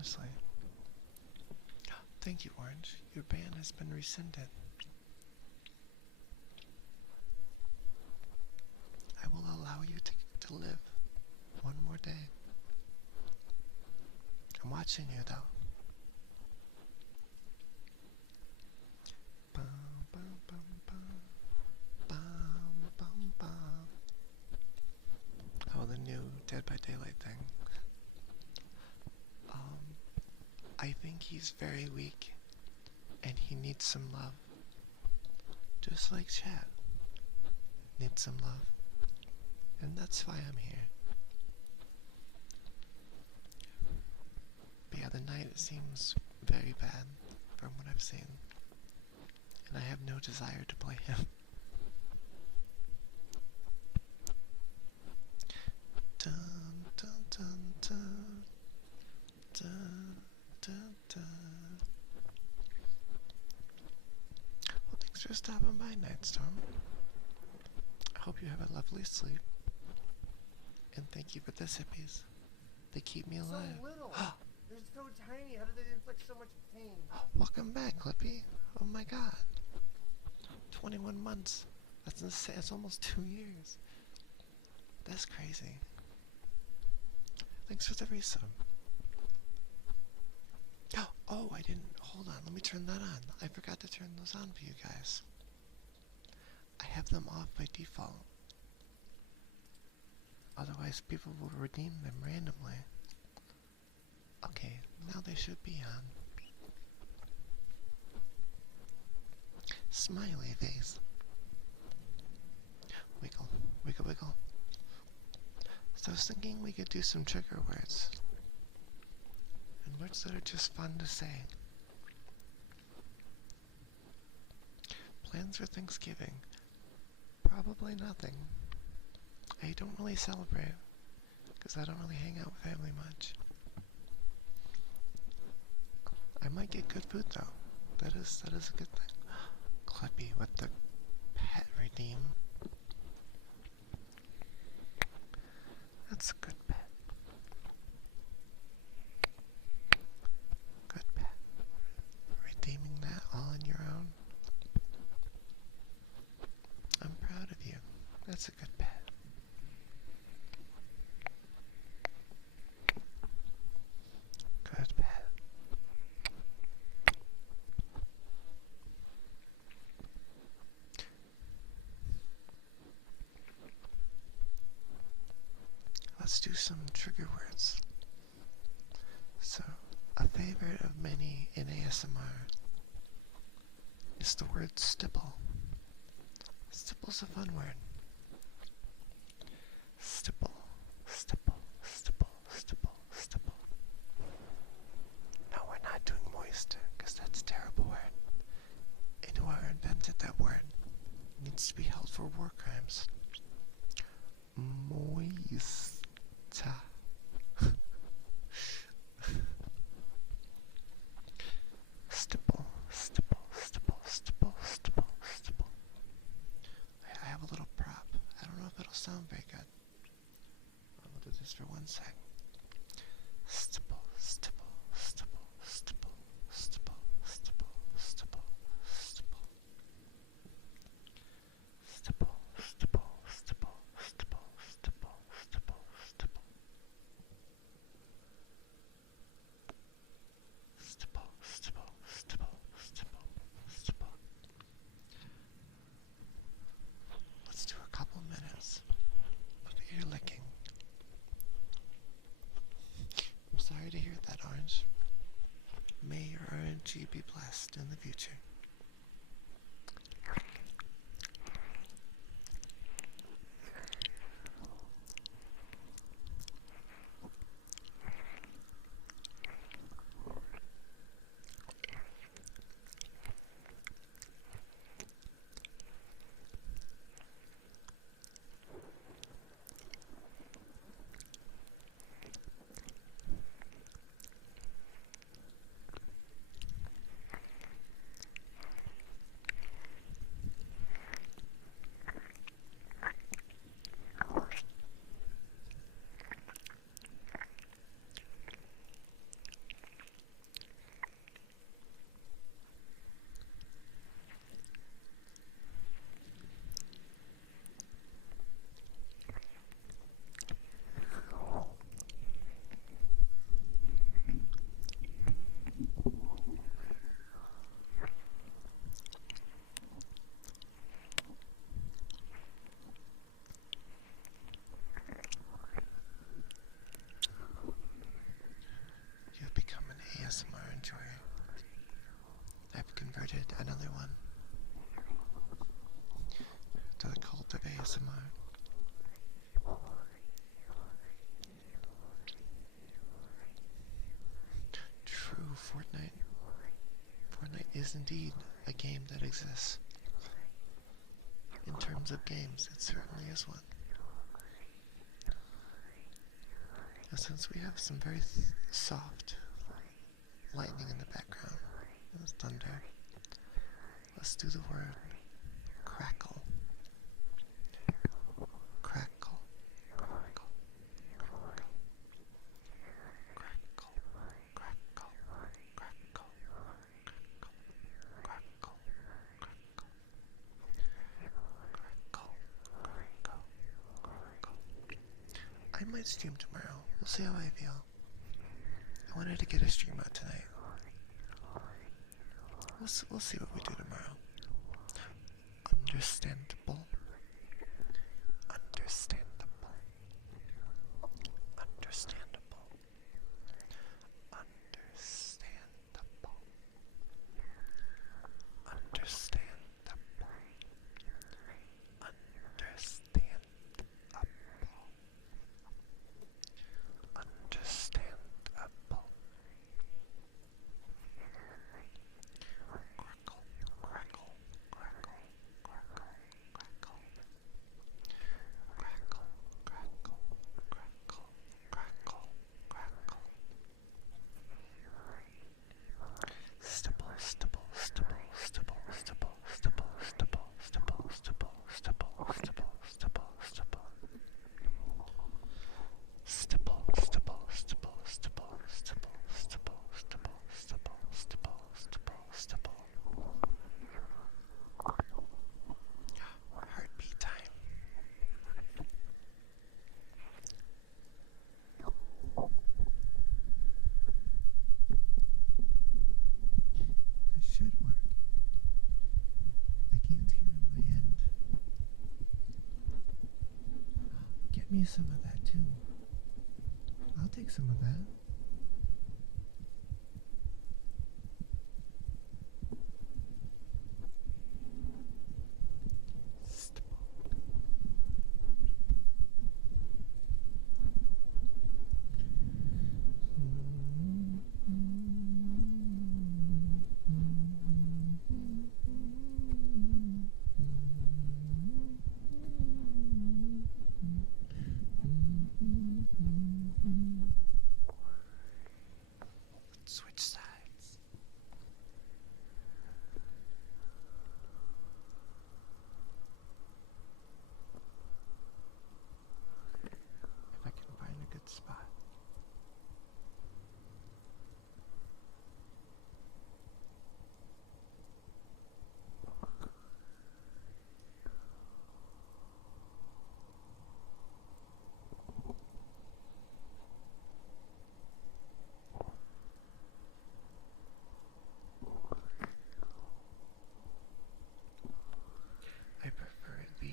honestly. Thank you, Orange. Your ban has been rescinded. I will allow you to live one more day. I'm watching you, though. Bum, bum, bum, bum. Bum, bum, bum. Oh, the new Dead by Daylight thing. I think he's very weak, and he needs some love. Just like Chad needs some love. And that's why I'm here. But yeah, the night seems very bad from what I've seen. And I have no desire to play him. Dun, dun, dun, dun, dun, dun, dun. Well, thanks for stopping by, Nightstorm. I hope you have a lovely sleep. And thank you for the sippies. They keep me alive. So little. They're so tiny. How do they inflict so much pain? Welcome back, Clippy. Oh my god. 21 months. That's insane. It's almost 2 years. That's crazy. Thanks for the resub. Oh, I didn't. Hold on. Let me turn that on. I forgot to turn those on for you guys. I have them off by default. Otherwise, people will redeem them randomly. Okay, now they should be on. Smiley face. Wiggle, wiggle, wiggle. So I was thinking we could do some trigger words. And words that are just fun to say. Plans for Thanksgiving? Probably nothing. I don't really celebrate, because I don't really hang out with family much. I might get good food though. That is a good thing. Clippy with the pet redeem. That's a good pet. Good pet. Redeeming that all on your own. I'm proud of you. That's a good pet. Good pet. Let's do some trigger words. So, a favorite of many in ASMR is the word stipple. Stipple's a fun word. Stipple, stipple, stipple, stipple, stipple. No, we're not doing moist, because that's a terrible word. And whoever invented that word needs to be held for war crimes. Moista. Stipple, stipple, stipple, stipple, stipple, stipple. I have a little prop. I don't know if it'll sound very good. I'll do this for 1 sec. Stipple, stipple, stipple, stipple, stipple, stipple, stipple, stipple. Stipple, stipple, stipple, stipple, stipple, stipple, stipple. Stipple, stipple, stipple, stipple, stipple. Let's do a couple minutes of ear licking. I'm sorry to hear that, Orange. May your RNG be blessed in the future. is indeed a game that exists. In terms of games, it certainly is one. Now, since we have some very soft lightning in the background, it's thunder, let's do the word crackle. Crackle. Crackle. Crackle. Crackle. Crackle. Crackle. Crackle. I might stream tomorrow. We'll see how I feel. I wanted to get a stream out tonight. We'll see what we do tomorrow. Understandable. Understandable. Understandable. Understandable. Understandable. Understandable. Crackle, crackle, crackle, crackle, crackle. Crackle, crackle, crackle, crackle, crackle. Stipple, stipple, stipple, stipple, stipple, stipple, stipple, stipple, stipple, stipple, stipple, stipple, stipple. Stipple, stipple, stipple, stipple, stipple, stipple, stipple, stipple, stipple, stipple, stipple. Heartbeat time. That should work. I can't hear on my end. Get me some of that too. I'll take some of that. Switch sides. If I can find a good spot. I prefer the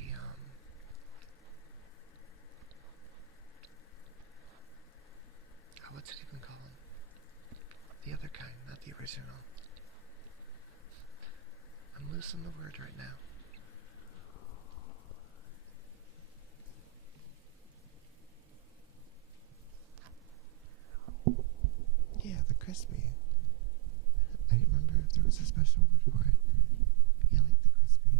what's it even called? The other kind, not the original. I'm losing the word right now. Yeah, the crispy. I didn't remember if there was a special word for it. Yeah, like the crispy.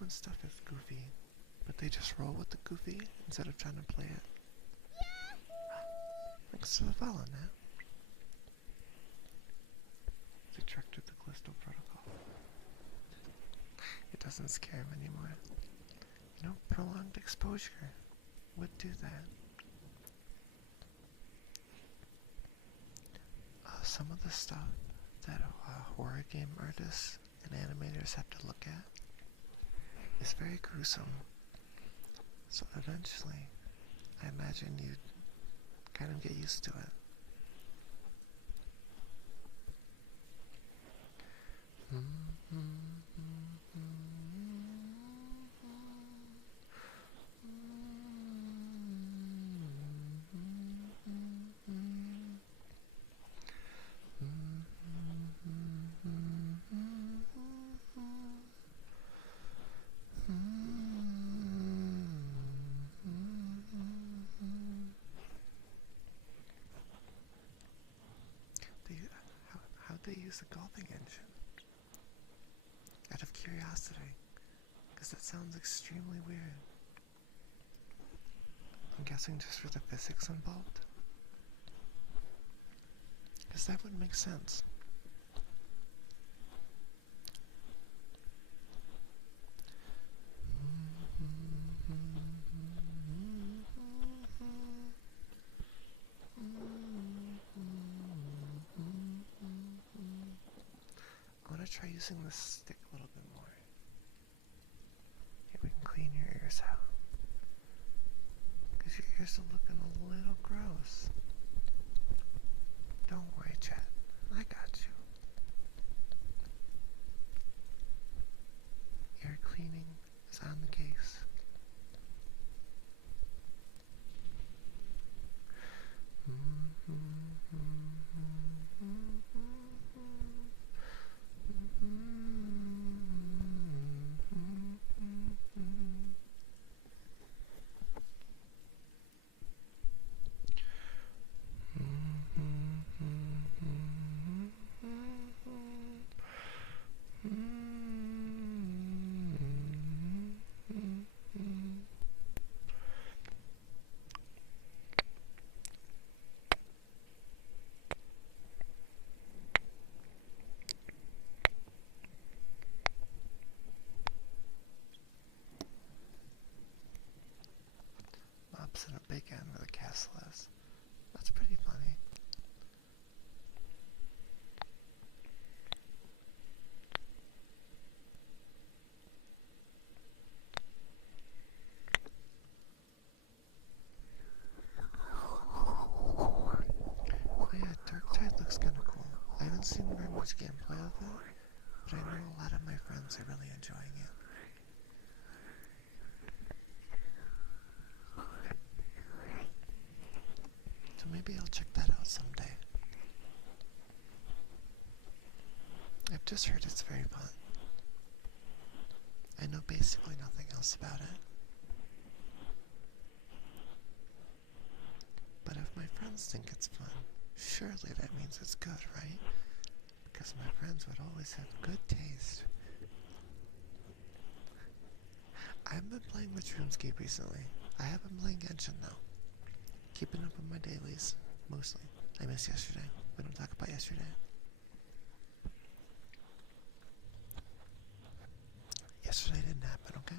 when stuff is goofy, but they just roll with the goofy instead of trying to play it. Thanks for the follow now. They tracked the Callisto Protocol. It doesn't scare him anymore. You know, prolonged exposure would do that. Some of the stuff that horror game artists and animators have to look at is very gruesome. So eventually, I imagine you'd kind of get used to it. How'd they use the golfing engine? Out of curiosity, because that sounds extremely weird. I'm guessing just for the physics involved? Because that would make sense. I want to try using this stick a little bit more. Here, we can clean your ears out. Because your ears are looking a little gross. Don't worry, Chad. I got you. Ear cleaning is on the case. Mops and a big end where the castle is. That's pretty funny. Oh yeah, Darktide looks kinda cool. I haven't seen very much gameplay of it, but I know a lot of my friends are really enjoying it. So maybe I'll check that out someday. I've just heard it's very fun. I know basically nothing else about it. But if my friends think it's fun, surely that means it's good, right? Because my friends would always have good taste. I haven't been playing much RuneScape recently. I have been playing Genshin though. Keeping up with my dailies, mostly. I missed yesterday. We don't talk about yesterday. Yesterday didn't happen, okay?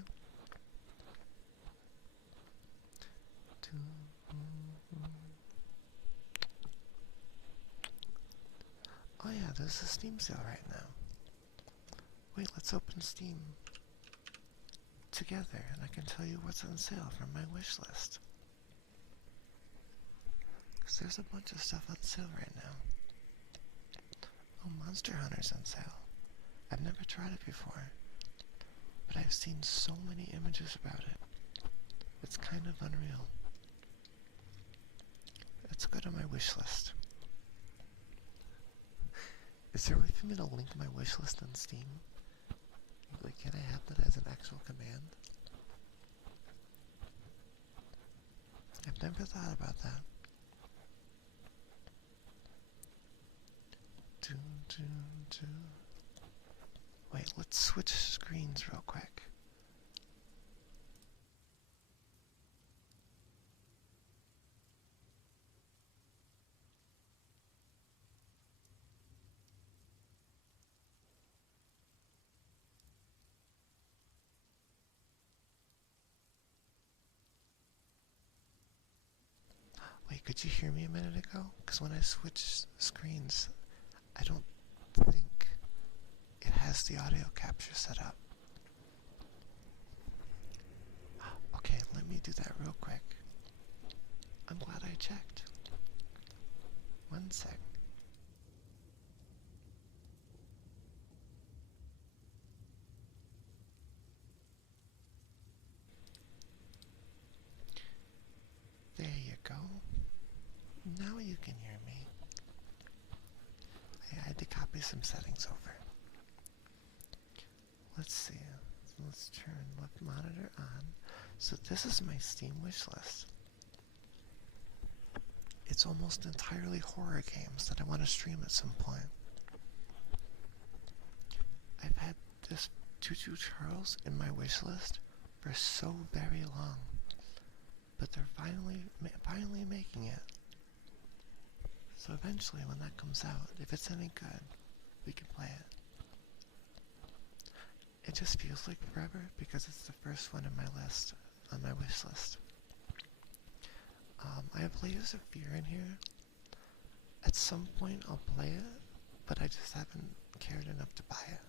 Oh yeah, there's a Steam sale right now. Wait, let's open Steam together and I can tell you what's on sale from my wish list. Because there's a bunch of stuff on sale right now. Oh, Monster Hunter's on sale. I've never tried it before, but I've seen so many images about it. It's kind of unreal. Let's go to my wish list. Is there a way for me to link my wish list on Steam? Like, can I have that as an actual command? I've never thought about that. Wait, let's switch screens real quick. could you hear me a minute ago? Because when I switch screens, I don't think it has the audio capture set up. Okay, let me do that real quick. I'm glad I checked. One sec. There you go. Now you can hear me. I had to copy some settings over. Let's see. Let's turn left monitor on. So this is my Steam wishlist. It's almost entirely horror games that I want to stream at some point. I've had this two tutorials in my wishlist for so very long, but they're finally making it. So eventually, when that comes out, if it's any good, we can play it. It just feels like forever because it's the first one in my list, on my wish list. I have Layers of Fear in here. At some point I'll play it, but I just haven't cared enough to buy it.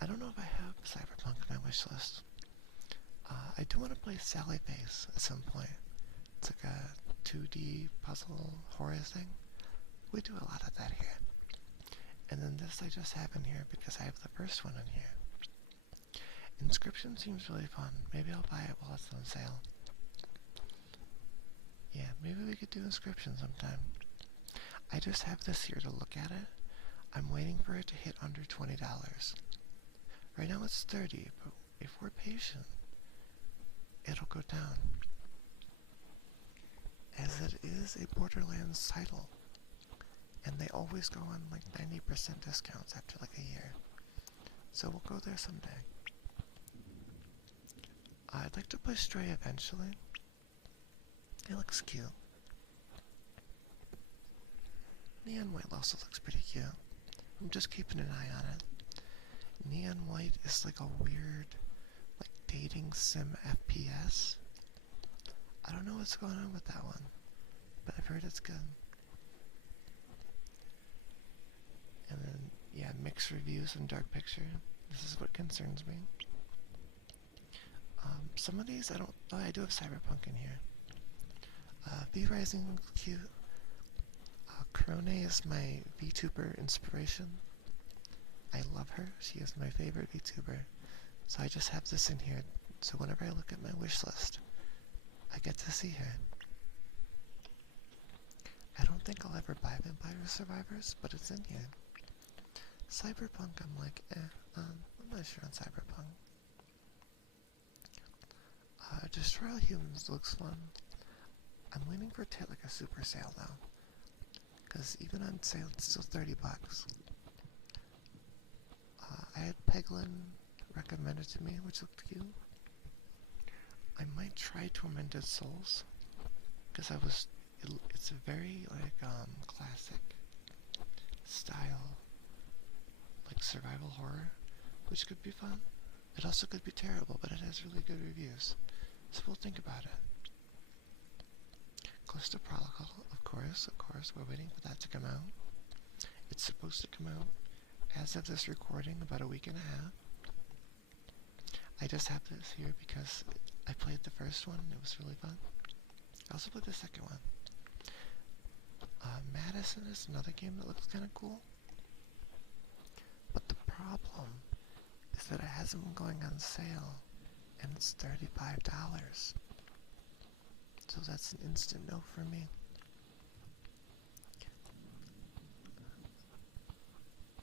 I don't know if I have Cyberpunk on my wish list. I do want to play Sally Face at some point. It's like a 2D puzzle horror thing. We do a lot of that here. And then this I just have in here because I have the first one in here. Inscription seems really fun. Maybe I'll buy it while it's on sale. Yeah, maybe we could do Inscription sometime. I just have this here to look at it. I'm waiting for it to hit under $20. Right now it's 30, but if we're patient, it'll go down. As it is a Borderlands title, and they always go on like 90% discounts after like a year. So we'll go there someday. I'd like to play Stray eventually. It looks cute. Neon White also looks pretty cute. I'm just keeping an eye on it. Neon White is like a weird, like dating sim FPS. I don't know what's going on with that one, but I've heard it's good. And then, yeah, mixed reviews and Dark Picture. This is what concerns me. Some of these I don't. Oh, I do have Cyberpunk in here. V-Rising looks cute. Krone is my VTuber inspiration. I love her. She is my favorite VTuber. So I just have this in here. So whenever I look at my wish list, I get to see her. I don't think I'll ever buy Vampire Survivors, but it's in here. Cyberpunk, I'm like, I'm not sure on Cyberpunk. Destroy All Humans looks fun. I'm waiting for it to hit like a super sale though, because even on sale it's still $30. I had Peglin recommended to me, which looked cute. I might try Tormented Souls, because it's a very like classic style, like survival horror, which could be fun. It also could be terrible, but it has really good reviews, so we'll think about it. Close to Protocol, of course, we're waiting for that to come out. It's supposed to come out, as of this recording, about a week and a half. I just have this here because I played the first one, and it was really fun. I also played the second one. Madison is another game that looks kind of cool. But the problem is that it hasn't been going on sale, and it's $35. So that's an instant no for me.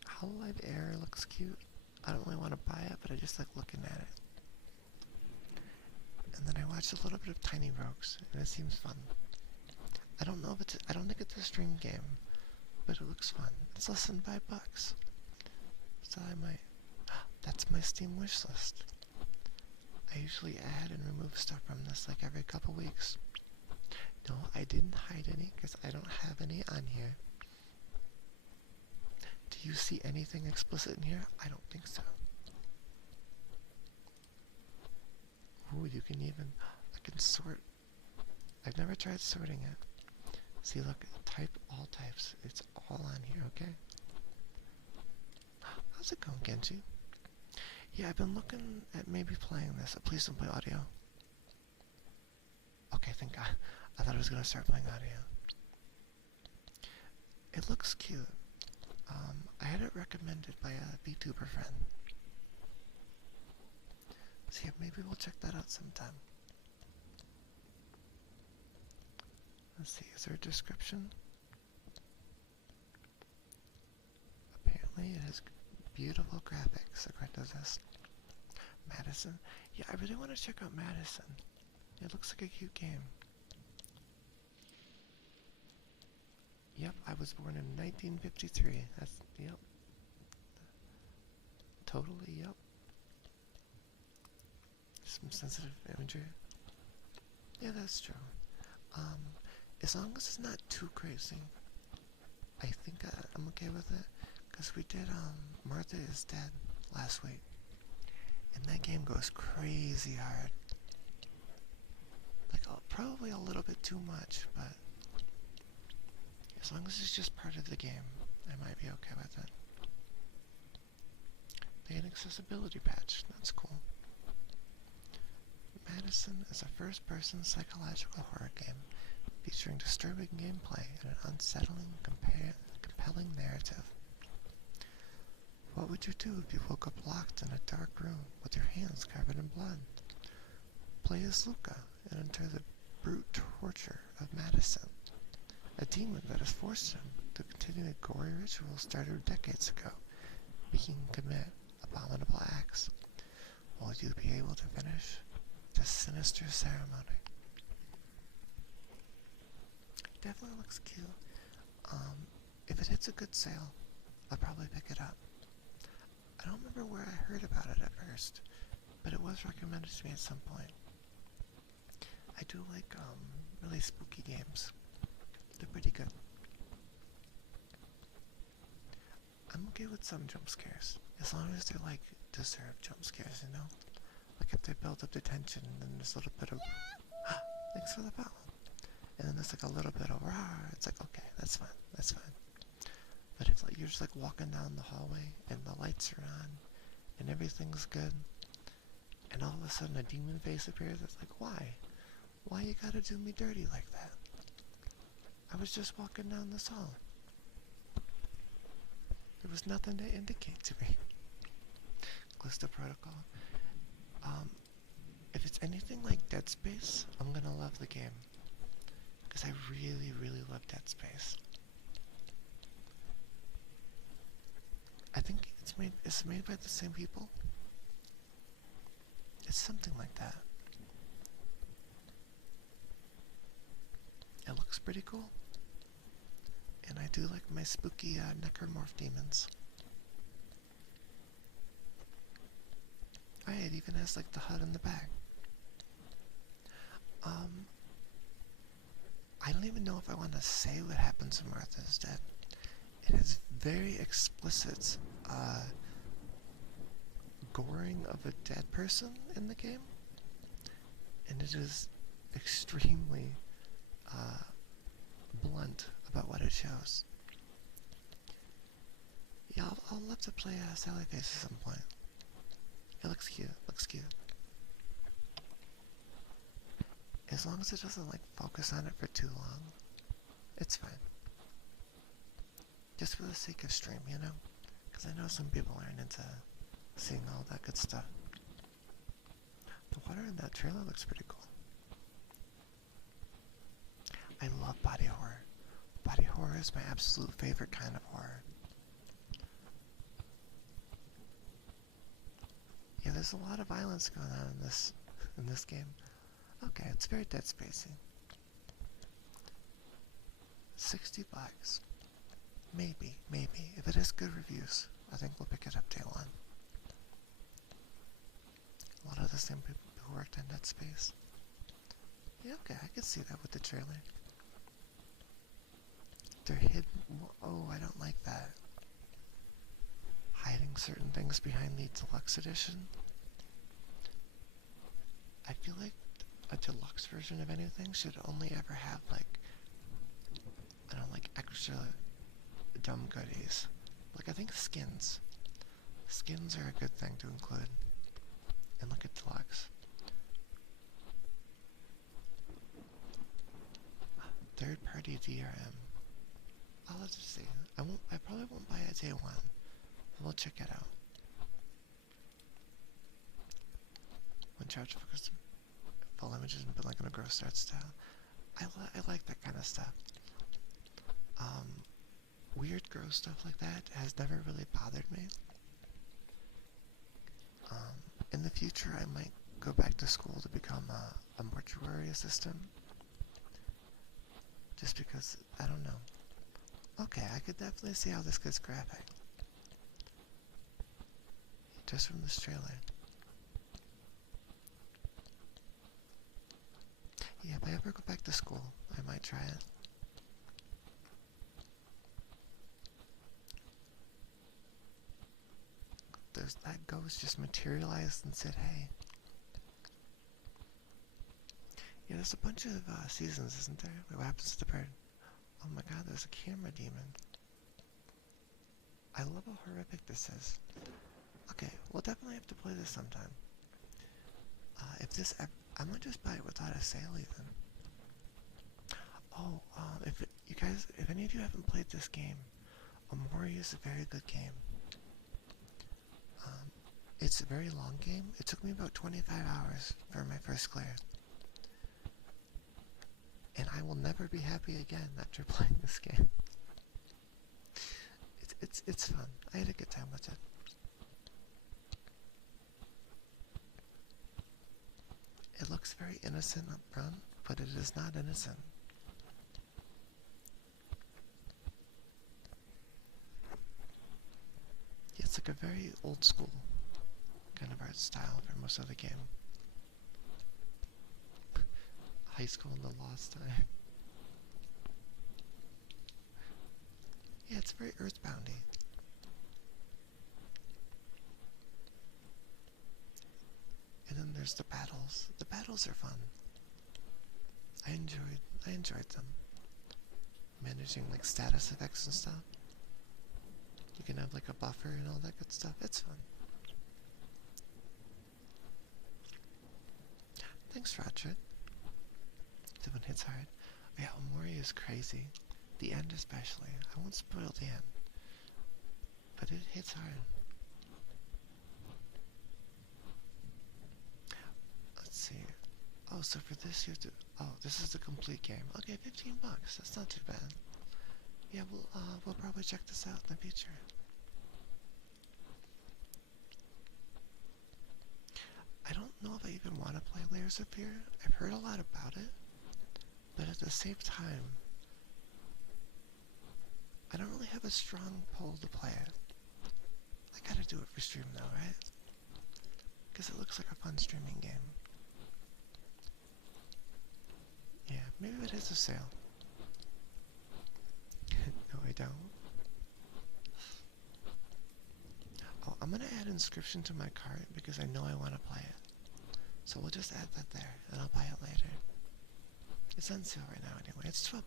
Hololive Air looks cute. I don't really want to buy it, but I just like looking at it. And then I watched a little bit of Tiny Rogues, and it seems fun. I don't know if I don't think it's a stream game, but it looks fun. It's less than $5. So I might. That's my Steam wish list. I usually add and remove stuff from this like every couple weeks. No, I didn't hide any because I don't have any on here. Do you see anything explicit in here? I don't think so. Ooh, you can even... a can sort. I've never tried sorting it. See, look, type all types. It's all on here, okay? How's it going, Genji? Yeah, I've been looking at maybe playing this. Please don't play audio. Okay, thank God. I thought I was going to start playing audio. It looks cute. I had it recommended by a VTuber friend. So yeah, maybe we'll check that out sometime. Let's see, is there a description? Apparently it has beautiful graphics according to this. Madison? Yeah, I really want to check out Madison. It looks like a cute game. Yep, I was born in 1953. That's, yep. Totally, yep. Some sensitive imagery. Yeah, that's true. As long as it's not too crazy, I think I'm okay with it. Because we did, Martha is Dead last week. And that game goes crazy hard. Like, probably a little bit too much, but as long as it's just part of the game, I might be okay with it. They had an accessibility patch. That's cool. Madison is a first-person psychological horror game featuring disturbing gameplay and an unsettling, compelling narrative. What would you do if you woke up locked in a dark room with your hands covered in blood? Play as Luca and enter the brute torture of Madison, a demon that has forced him to continue a gory ritual started decades ago, making him commit abominable acts. Will you be able to finish this sinister ceremony? Definitely looks cute. If it hits a good sale, I'll probably pick it up. I don't remember where I heard about it at first, but it was recommended to me at some point. I do like really spooky games. They're pretty good. I'm okay with some jump scares, as long as they're like deserved jump scares, you know? Like if they build up the tension and then there's a little bit of thanks for the follow. And then there's like a little bit of rah, it's like okay, that's fine, that's fine. But if like you're just like walking down the hallway and the lights are on and everything's good, and all of a sudden a demon face appears, it's like why? Why you gotta do me dirty like that? I was just walking down this hall. There was nothing to indicate to me. Callisto Protocol. If it's anything like Dead Space, I'm gonna love the game. Because I really, really love Dead Space. I think it's made by the same people. It's something like that. It looks pretty cool. And I do like my spooky necromorph demons. It even has like the HUD in the back. I don't even know if I want to say what happens when Martha is dead. It has very explicit goring of a dead person in the game. And it is extremely blunt about what it shows. Yeah, I'll love to play Sally Face at some point. It looks cute, looks cute. As long as it doesn't like focus on it for too long, it's fine. Just for the sake of stream, you know? Because I know some people aren't into seeing all that good stuff. The water in that trailer looks pretty cool. I love body horror. Body horror is my absolute favorite kind of horror. Yeah, there's a lot of violence going on in this game. Okay, it's very Dead Spacey. $60. Maybe. If it has good reviews, I think we'll pick it up day one. A lot of the same people who worked on Dead Space. Yeah, okay, I can see that with the trailer. They're hidden. Oh, I don't like that. Hiding certain things behind the deluxe edition. I feel like a deluxe version of anything should only ever have, like, I don't know, like extra dumb goodies. Like, I think skins. Skins are a good thing to include. And look at deluxe. Third-party DRM. I'll have to see. I probably won't buy it day one. We'll check it out. When charged for custom full images but like in a gross art style. I like that kind of stuff. Weird gross stuff like that has never really bothered me. In the future, I might go back to school to become a mortuary assistant. Just because, I don't know. Okay, I could definitely see how this gets graphic. Just from this trailer. Yeah, if I ever go back to school, I might try it. That ghost just materialized and said, hey. Yeah, there's a bunch of seasons, isn't there? Wait, what happens to the bird? Oh my god, there's a camera demon. I love how horrific this is. Okay, we'll definitely have to play this sometime. I might just buy it without a sale even. Oh, if any of you haven't played this game, Omori is a very good game. It's a very long game. It took me about 25 hours for my first clear. And I will never be happy again after playing this game. It's fun. I had a good time with it. It looks very innocent up front, but it is not innocent. It's like a very old school kind of art style for most of the game. High school in the lost time. Yeah, it's very earthboundy. And then there's the battles. The battles are fun. I enjoyed them. Managing like status effects and stuff. You can have like a buffer and all that good stuff. It's fun. Thanks, Roger. The one hits hard. Yeah, Omori is crazy. The end especially. I won't spoil the end. But it hits hard. Let's see. Oh, so for this you have to... Oh, this is the complete game. Okay, $15. That's not too bad. Yeah, we'll probably check this out in the future. I don't know if I even want to play Layers of Fear. I've heard a lot about it. But at the same time, I don't really have a strong pull to play it. I gotta do it for stream though, right? Because it looks like a fun streaming game. Yeah, maybe it is a sale. No, I don't. Oh, I'm gonna add Inscription to my cart because I know I want to play it. So we'll just add that there, and I'll buy it later. It's on sale right now anyway. It's $12.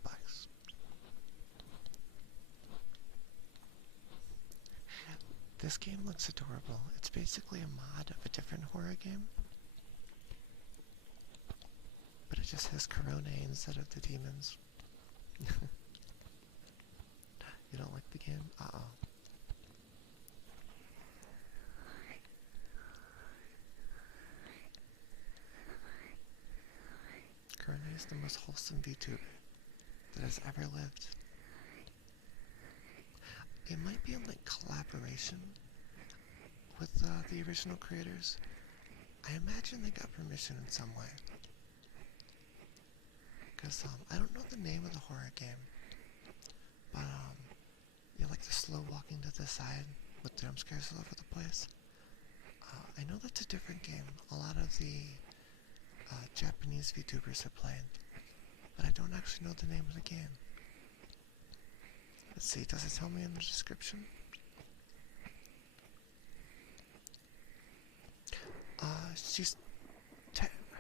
This game looks adorable. It's basically a mod of a different horror game. But it just has Corona instead of the demons. You don't like the game? Uh-oh. Corona is the most wholesome VTuber that has ever lived. It might be in like collaboration with the original creators. I imagine they got permission in some way. Because I don't know the name of the horror game. But you like the slow walking to the side with jump scares all over the place. I know that's a different game. A lot of the Japanese VTubers have played. But I don't actually know the name of the game. Let's see, does it tell me in the description?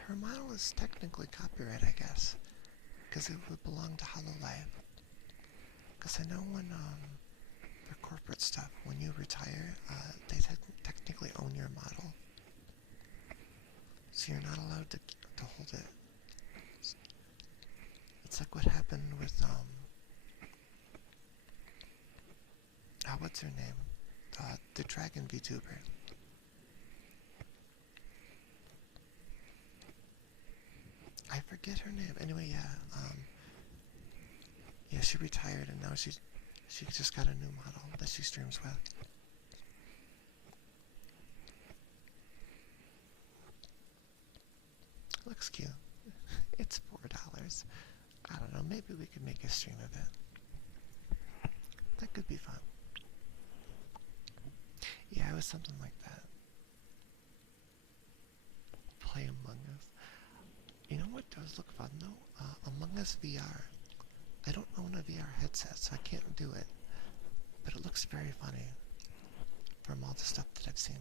her model is technically copyright, I guess, because it would belong to Hololive. Because I know when for corporate stuff, when you retire, they technically own your model, so you're not allowed to hold it. It's like what happened with what's her name? The Dragon VTuber. I forget her name. Anyway, yeah, she retired and now she just got a new model that she streams with. Looks cute. It's $4. I don't know, maybe we could make a stream of it. That could be fun. Yeah, it was something like that. Play Among Us. You know what does look fun though? Among Us VR. I don't own a VR headset, so I can't do it. But it looks very funny from all the stuff that I've seen.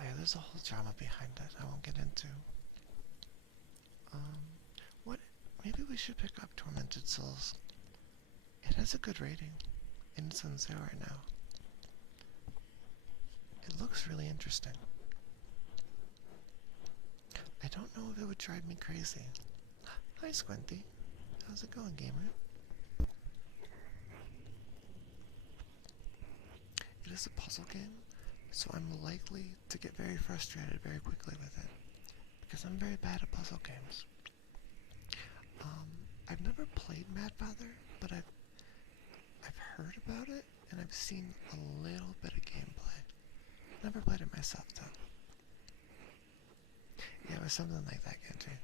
Oh yeah, there's a whole drama behind it I won't get into. What? Maybe we should pick up Tormented Souls. It has a good rating, and it's on sale right now. It looks really interesting. I don't know if it would drive me crazy. Hi, Squinty. How's it going, gamer? It is a puzzle game, so I'm likely to get very frustrated very quickly with it, because I'm very bad at puzzle games. I've never played Mad Father, but I've heard about it, and I've seen a little bit of gameplay. Never played it myself, though. Yeah, it was something like that, Genji.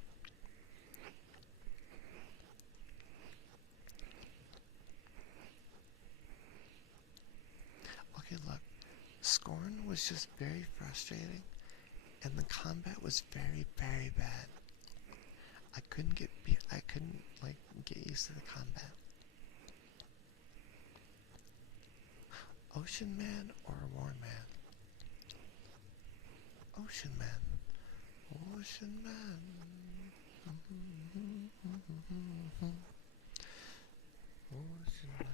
Okay, look. Scorn was just very frustrating, and the combat was very, very bad. I couldn't get used to the combat. Ocean Man or War Man? Ocean Man. Ocean Man. Ocean Man.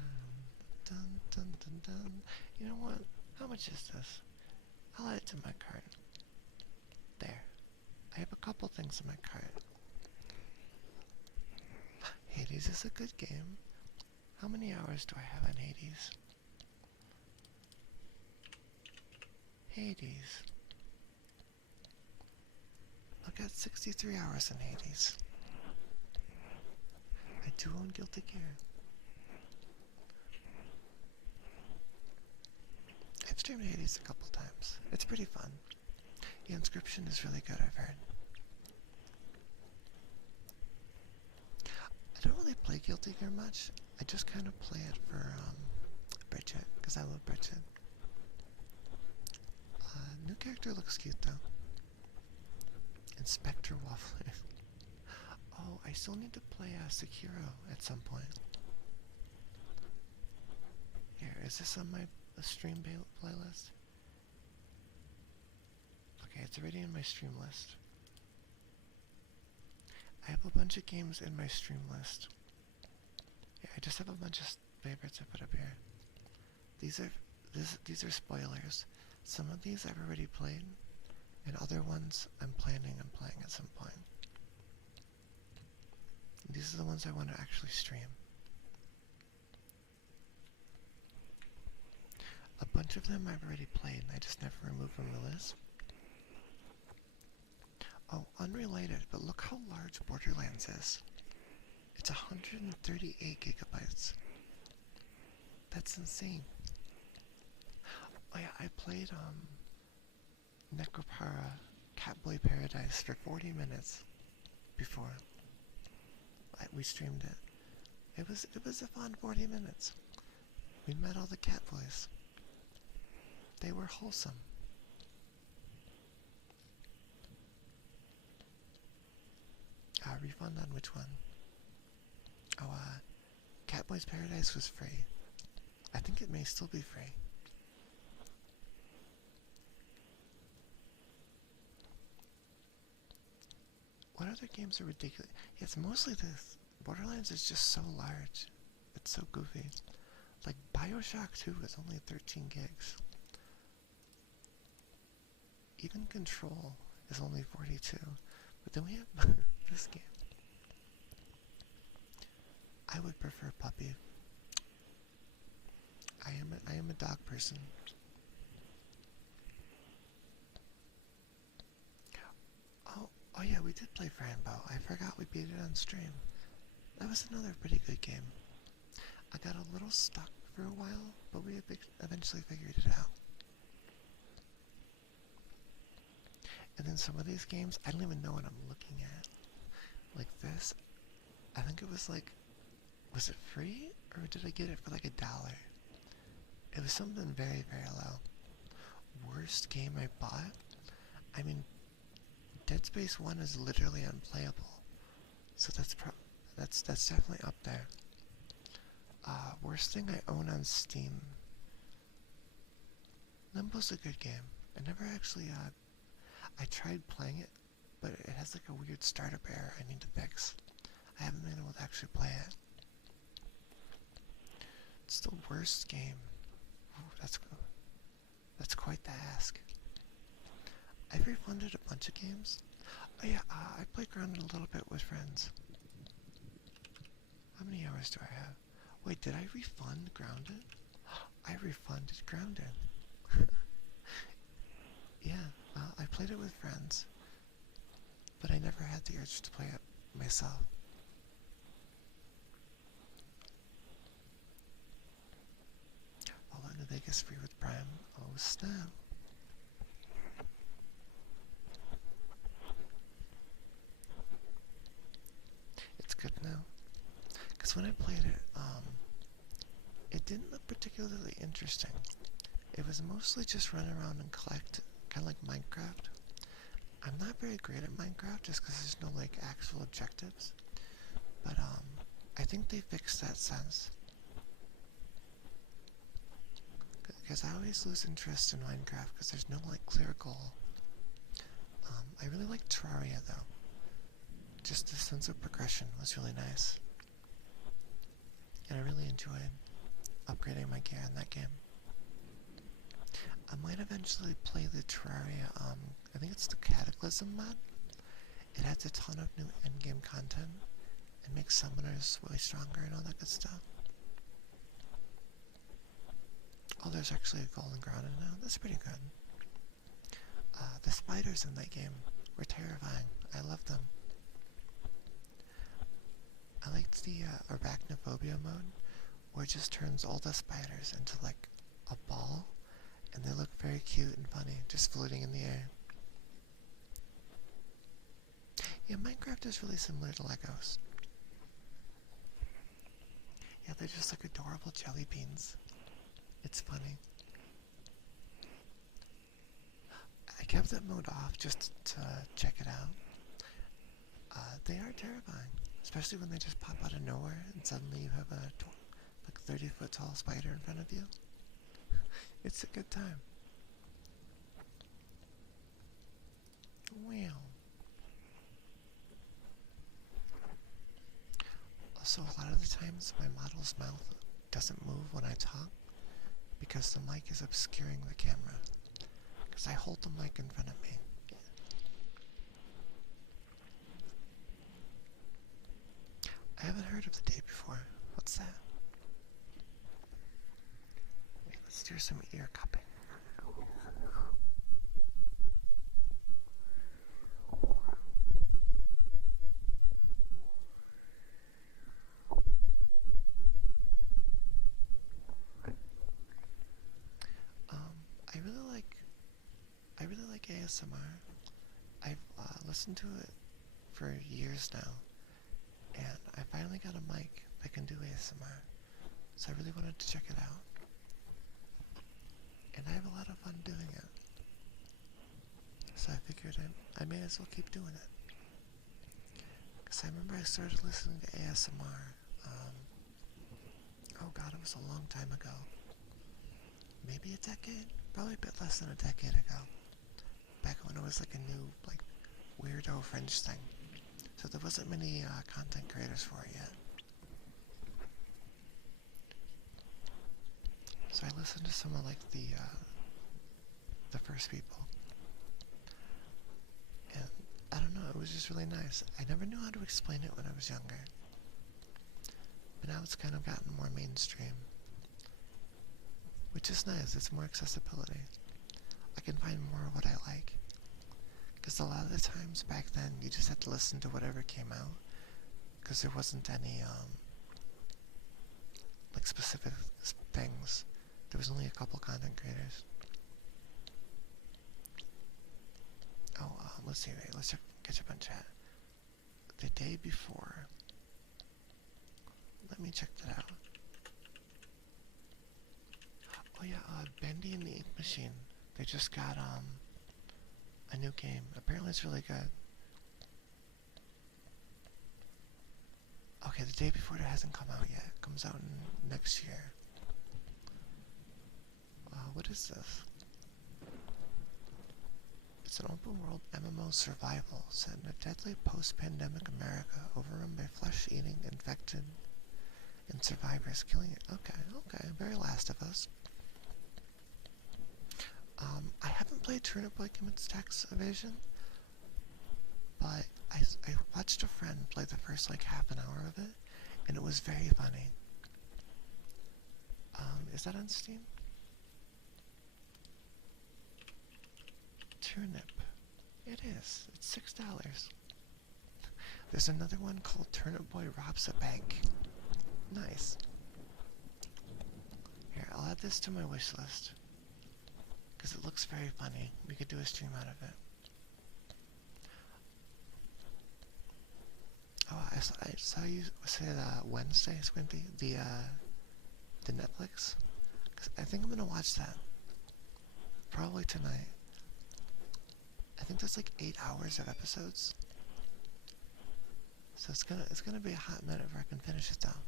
Dun dun dun dun. You know what? How much is this? I'll add it to my cart. There. I have a couple things in my cart. Hades is a good game. How many hours do I have on Hades? Hades. I've got 63 hours in Hades. I do own Guilty Gear. I've streamed Hades a couple times. It's pretty fun. The Inscription is really good, I've heard. I don't really play Guilty Gear much. I just kind of play it for Bridget, because I love Bridget. New character looks cute though. Inspector Waffler. Oh, I still need to play Sekiro at some point. Here, is this on my stream playlist? Okay, it's already in my stream list. I have a bunch of games in my stream list. Yeah, I just have a bunch of favorites I put up here. These are spoilers. Some of these I've already played, and other ones I'm planning on playing at some point. These are the ones I want to actually stream. A bunch of them I've already played, and I just never removed from the list. Oh, unrelated, but look how large Borderlands is. It's 138 gigabytes. That's insane. Oh yeah, I played Necropara Catboy Paradise for 40 minutes before we streamed it. It was a fun 40 minutes. We met all the cat boys. They were wholesome. Refund on which one? Oh, Catboy's Paradise was free. I think it may still be free. What other games are ridiculous? Yeah, it's mostly this. Borderlands is just so large. It's so goofy. Like, Bioshock 2 is only 13 gigs. Even Control is only 42. But then we have this game. I would prefer Puppy. I am a dog person. Oh yeah, we did play Franbo. I forgot we beat it on stream. That was another pretty good game. I got a little stuck for a while, but we eventually figured it out. And then some of these games, I don't even know what I'm looking at. Like this, I think it was like, was it free? Or did I get it for like $1? It was something very, very low. Worst game I bought? I mean, Dead Space 1 is literally unplayable. So that's definitely up there. Worst thing I own on Steam. Limbo's a good game. I never actually, I tried playing it, but it has like a weird startup error I need to fix. I haven't been able to actually play it. It's the worst game. Ooh, that's quite the ask. I've refunded a bunch of games. Oh yeah, I played Grounded a little bit with friends. How many hours do I have? Wait, did I refund Grounded? I refunded Grounded. Yeah, I played it with friends, but I never had the urge to play it myself. Fallout New Vegas free with Prime. Oh snap. It's good now. Because when I played it, it didn't look particularly interesting. It was mostly just run around and collect, kind of like Minecraft. I'm not very great at Minecraft just because there's no like actual objectives. But I think they fixed that sense. Because I always lose interest in Minecraft because there's no like clear goal. I really like Terraria though. Just the sense of progression was really nice. And I really enjoyed upgrading my gear in that game. I might eventually play the Terraria, I think it's the Cataclysm mod. It adds a ton of new endgame content and makes summoners way stronger and all that good stuff. Oh, there's actually a golden grounded now. That's pretty good. The spiders in that game were terrifying. I loved them. I liked the arachnophobia mode, where it just turns all the spiders into like a ball, and they look very cute and funny, just floating in the air. Yeah, Minecraft is really similar to Legos. Yeah, they're just like adorable jelly beans. It's funny. I kept that mode off just to check it out. They are terrifying, especially when they just pop out of nowhere and suddenly you have a like 30-foot tall spider in front of you. It's a good time. Wow. Also, a lot of the times my model's mouth doesn't move when I talk because the mic is obscuring the camera. Because I hold the mic in front of me. I haven't heard of the day before. What's that? Wait, let's do some ear cupping. I really like ASMR. I've listened to it for years now, and I finally got a mic that can do ASMR, so I really wanted to check it out. And I have a lot of fun doing it. So I figured I may as well keep doing it. Because I remember I started listening to ASMR Oh god, it was a long time ago. Maybe a decade? Probably a bit less than a decade ago. Back when it was like a new, like, weirdo fringe thing. So there wasn't many content creators for it yet. So I listened to some of like the first people. And I don't know, it was just really nice. I never knew how to explain it when I was younger. But now it's kind of gotten more mainstream. Which is nice, it's more accessibility. I can find more of what I like. Because a lot of the times back then, you just had to listen to whatever came out. Because there wasn't any, like specific things. There was only a couple content creators. Oh, let's see, wait, let's catch up on chat. The day before, let me check that out. Oh yeah, Bendy and the Ink Machine. They just got, a new game. Apparently it's really good. Okay, the day before it hasn't come out yet. It comes out next year. What is this? It's an open-world MMO survival set in a deadly post-pandemic America overrun by flesh-eating, infected, and survivors killing it. Okay, very Last of Us. I haven't played Turnip Boy Commits Tax Evasion, but I watched a friend play the first like half an hour of it, and it was very funny. Is that on Steam? Turnip. It is. It's $6. There's another one called Turnip Boy Robs a Bank. Nice. Here, I'll add this to my wish list. Because it looks very funny. We could do a stream out of it. Oh, I saw you say Wednesday, Squimpy, the Netflix. Cause I think I'm gonna watch that. Probably tonight. I think that's like 8 hours of episodes. So it's gonna be a hot minute before I can finish it though.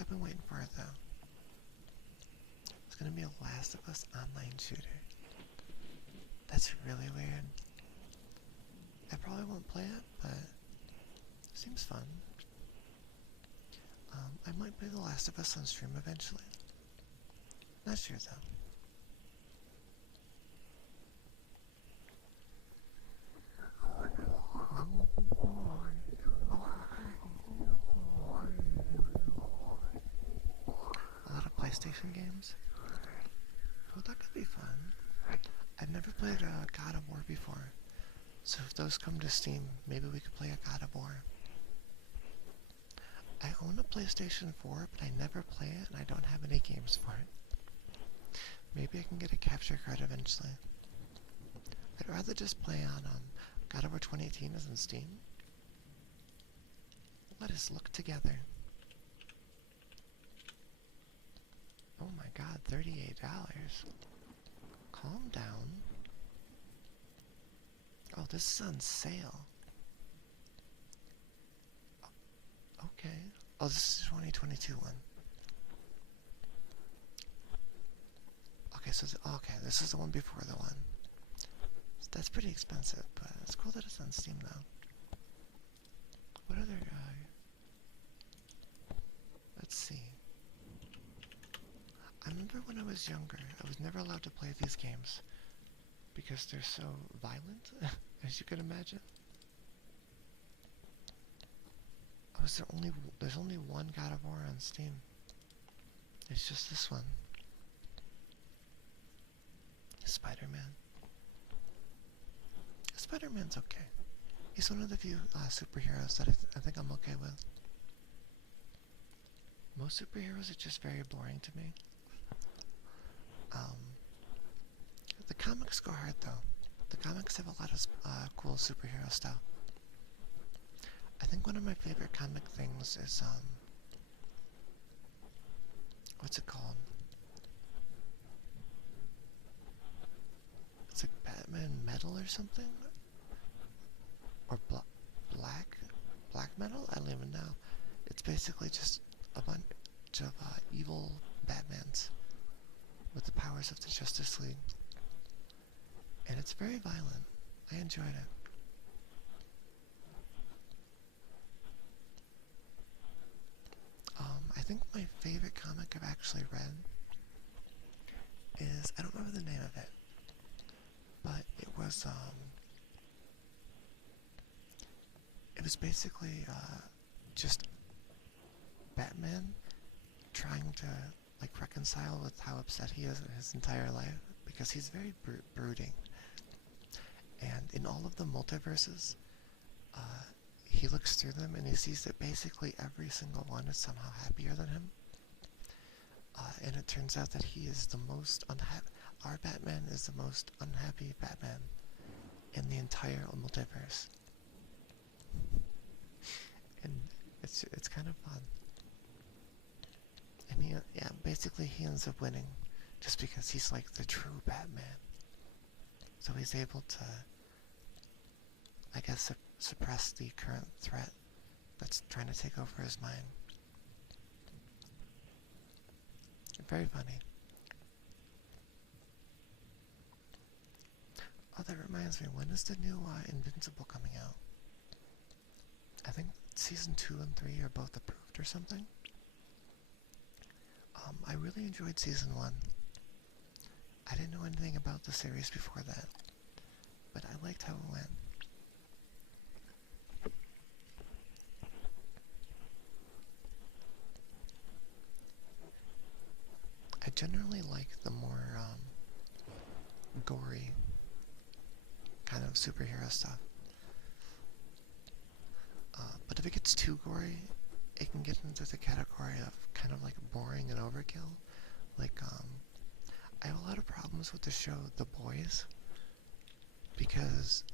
I've been waiting for it though. It's gonna be a Last of Us online shooter. That's really weird. I probably won't play it, but it seems fun. I might play The Last of Us on stream eventually. Not sure though. A lot of PlayStation games. Oh, that could be fun. I've never played God of War before. So if those come to Steam, maybe we could play a God of War. I own a PlayStation 4, but I never play it, and I don't have any games for it. Maybe I can get a capture card eventually. I'd rather just play on God of War 2018 is on Steam. Let us look together. Oh my god, $38. Calm down. Oh, this is on sale. Okay. Oh, this is the 2022 one. Okay, so okay, this is the one before the one. So that's pretty expensive, but it's cool that it's on Steam though. What other guy? Let's see. I remember when I was younger, I was never allowed to play these games because they're so violent, as you can imagine. Oh, there's only one God of War on Steam. It's just this one. Spider-Man. Spider-Man's okay. He's one of the few superheroes that I think I'm okay with. Most superheroes are just very boring to me. The comics go hard though. The comics have a lot of cool superhero stuff. I think one of my favorite comic things is, what's it called? It's like Batman Metal or something? Or Black Metal? I don't even know. It's basically just a bunch of evil Batmans with the powers of the Justice League. And it's very violent. I enjoyed it. I think my favorite comic I've actually read is, I don't remember the name of it, but it was basically just Batman trying to like reconcile with how upset he is in his entire life, because he's very brooding. And in all of the multiverses, he looks through them and he sees that basically every single one is somehow happier than him. And it turns out that he is the most unhappy. Our Batman is the most unhappy Batman in the entire multiverse. And it's kind of fun. And basically he ends up winning just because he's like the true Batman. So he's able to, I guess, suppress the current threat that's trying to take over his mind. Very funny. Oh, that reminds me, when is the new Invincible coming out? I think season 2 and 3 are both approved or something. I really enjoyed season 1. I didn't know anything about the series before that, but I liked how it went. I generally like the more gory kind of superhero stuff. But if it gets too gory, it can get into the category of kind of like boring and overkill. Like, I have a lot of problems with the show The Boys, because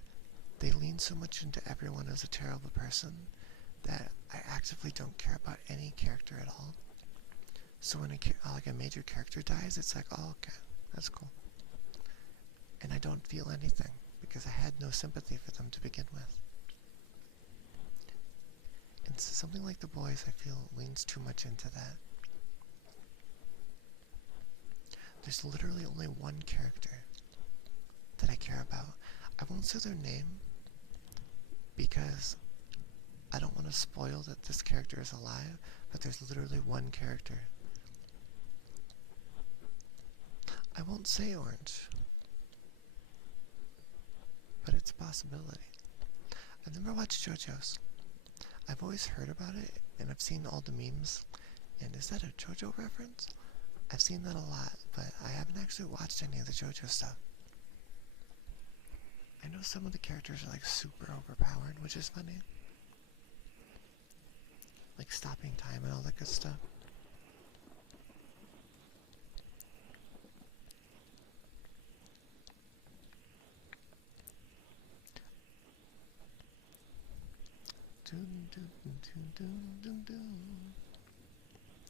they lean so much into everyone as a terrible person that I actively don't care about any character at all. So when a major character dies, it's like, oh, okay, that's cool. And I don't feel anything, because I had no sympathy for them to begin with. And something like The Boys, I feel, leans too much into that. There's literally only one character that I care about. I won't say their name, because I don't want to spoil that this character is alive, but there's literally one character. I won't say Orange, but it's a possibility. I've never watched JoJo's. I've always heard about it, and I've seen all the memes. And is that a JoJo reference? I've seen that a lot, but I haven't actually watched any of the JoJo stuff. I know some of the characters are like super overpowered, which is funny. Like stopping time and all that good stuff.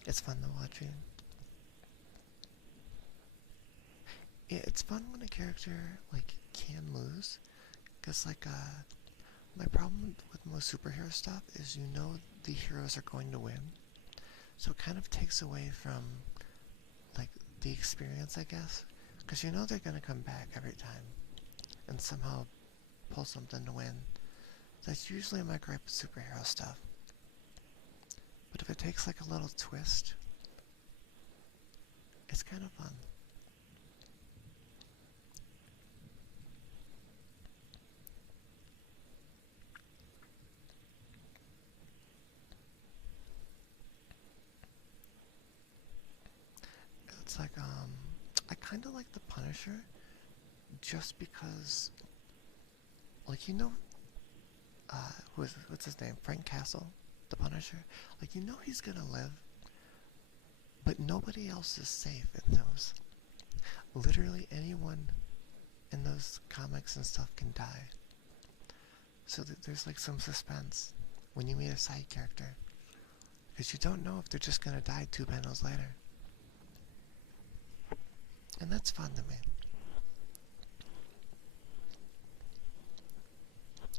It's fun to watch it. Yeah, it's fun when a character like can lose, because like my problem with most superhero stuff is the heroes are going to win, so it kind of takes away from like the experience, I guess, because they're gonna come back every time and somehow pull something to win. That's usually my gripe with superhero stuff. But if it takes like a little twist, it's kind of fun. It's like, I kind of like the Punisher, just because, like, what's his name? Frank Castle, the Punisher. Like, he's gonna live, but nobody else is safe in those. Literally anyone in those comics and stuff can die. So there's like some suspense when you meet a side character, because you don't know if they're just gonna die 2 panels later. And that's fun to me.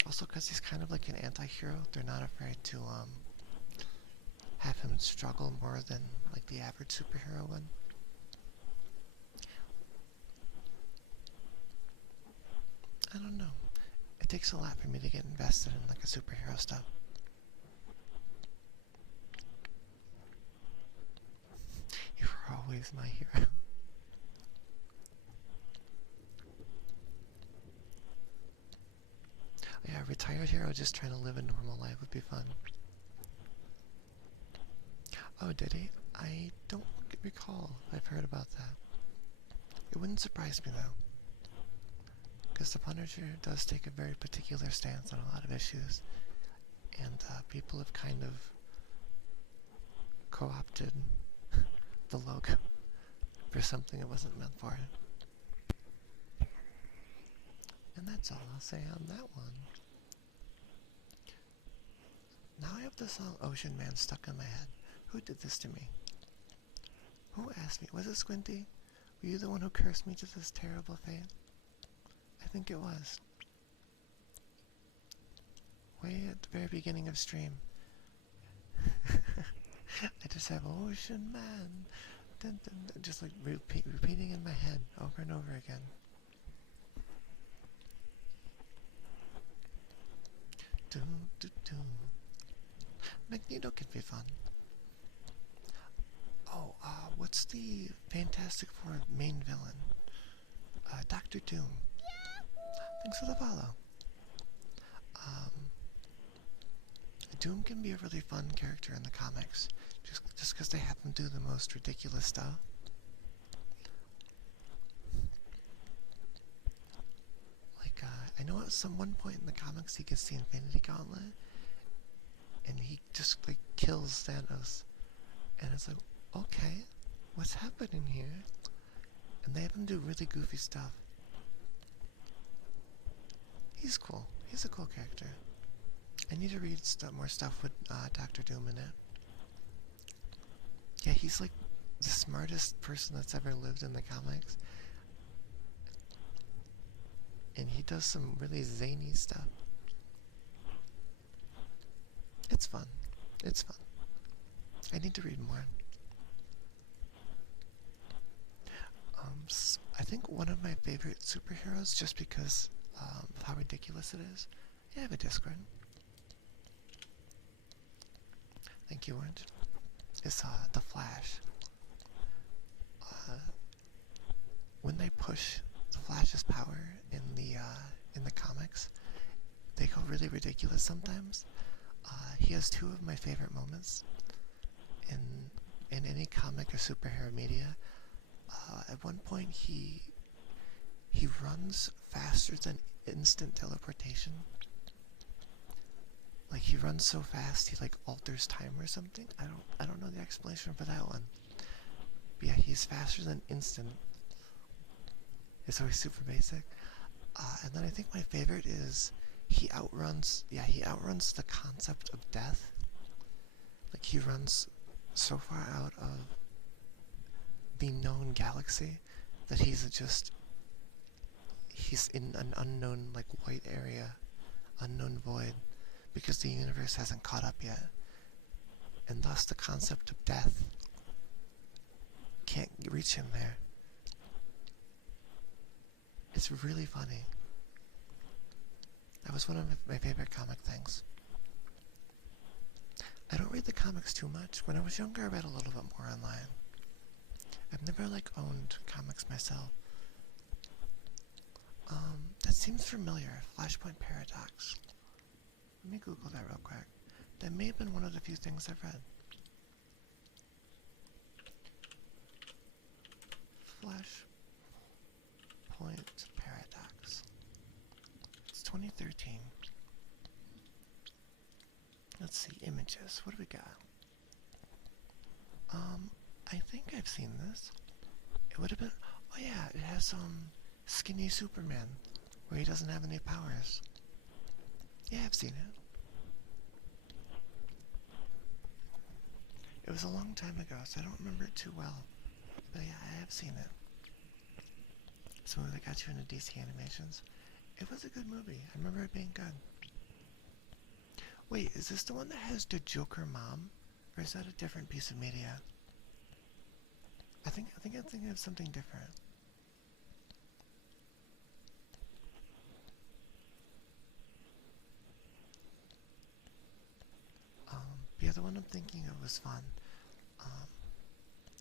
Also, because he's kind of like an anti-hero, they're not afraid to have him struggle more than like the average superhero would. I don't know. It takes a lot for me to get invested in like a superhero stuff. You were always my hero. Yeah, a retired hero just trying to live a normal life would be fun. Oh, did he? I don't recall. I've heard about that. It wouldn't surprise me though, because the Punisher does take a very particular stance on a lot of issues, and people have kind of co-opted the logo for something it wasn't meant for. And that's all I'll say on that one. Now I have the song Ocean Man stuck in my head. Who did this to me? Who asked me? Was it Squinty? Were you the one who cursed me to this terrible fate? I think it was. Way at the very beginning of stream. I just have Ocean Man. Dun, dun, dun, just like repeating in my head over and over again. Doo, doo, doo. Magneto can be fun. Oh, what's the Fantastic Four main villain? Dr. Doom. Thanks for the follow. Doom can be a really fun character in the comics, just because they have him do the most ridiculous stuff. Like, I know at some one point in the comics he gets the Infinity Gauntlet, and he just, like, kills Thanos. And it's like, okay, what's happening here? And they have him do really goofy stuff. He's cool. He's a cool character. I need to read more stuff with Dr. Doom in it. Yeah, he's like the smartest person that's ever lived in the comics. And he does some really zany stuff. It's fun. It's fun. I need to read more. I think one of my favorite superheroes, just because of how ridiculous it is. Yeah, I have a Discord. Thank you, Orange. It's the Flash. When they push the Flash's power in the comics, they go really ridiculous sometimes. He has two of my favorite moments in any comic or superhero media. At one point, he runs faster than instant teleportation. Like, he runs so fast, he like alters time or something. I don't know the explanation for that one. But yeah, he's faster than instant. It's always super basic. And then I think my favorite is he outruns the concept of death. Like, he runs so far out of the known galaxy that he's in an unknown, like, white area, unknown void, because the universe hasn't caught up yet. And thus the concept of death can't reach him there. It's really funny. That was one of my favorite comic things. I don't read the comics too much. When I was younger, I read a little bit more online. I've never, like, owned comics myself. That seems familiar. Flashpoint Paradox. Let me Google that real quick. That may have been one of the few things I've read. Flashpoint Paradox. It's 2013. Let's see, images. What do we got? I think I've seen this. It would have been... Oh yeah, it has Skinny Superman, where he doesn't have any powers. Yeah, I've seen it. It was a long time ago, so I don't remember it too well. But yeah, I have seen it. It's a movie that got you into DC animations. It was a good movie. I remember it being good. Wait, is this the one that has the Joker mom? Or is that a different piece of media? I think I'm thinking of something different. The other one I'm thinking of was fun.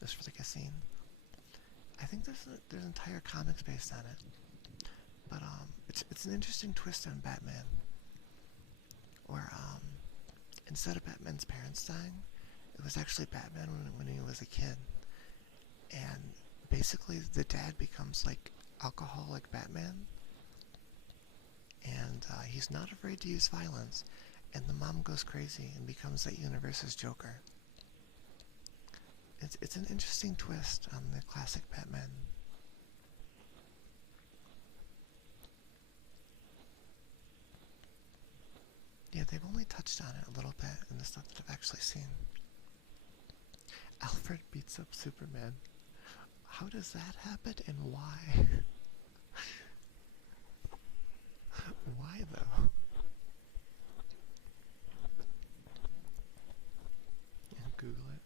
Just for like a scene. I think there's entire comics based on it, but it's an interesting twist on Batman, where instead of Batman's parents dying, it was actually Batman when he was a kid, and basically the dad becomes like alcoholic Batman, and he's not afraid to use violence, and the mom goes crazy and becomes that universe's Joker. It's an interesting twist on the classic Batman. Yeah, they've only touched on it a little bit in the stuff that I've actually seen. Alfred beats up Superman. How does that happen and why? Why though? Yeah, Google it.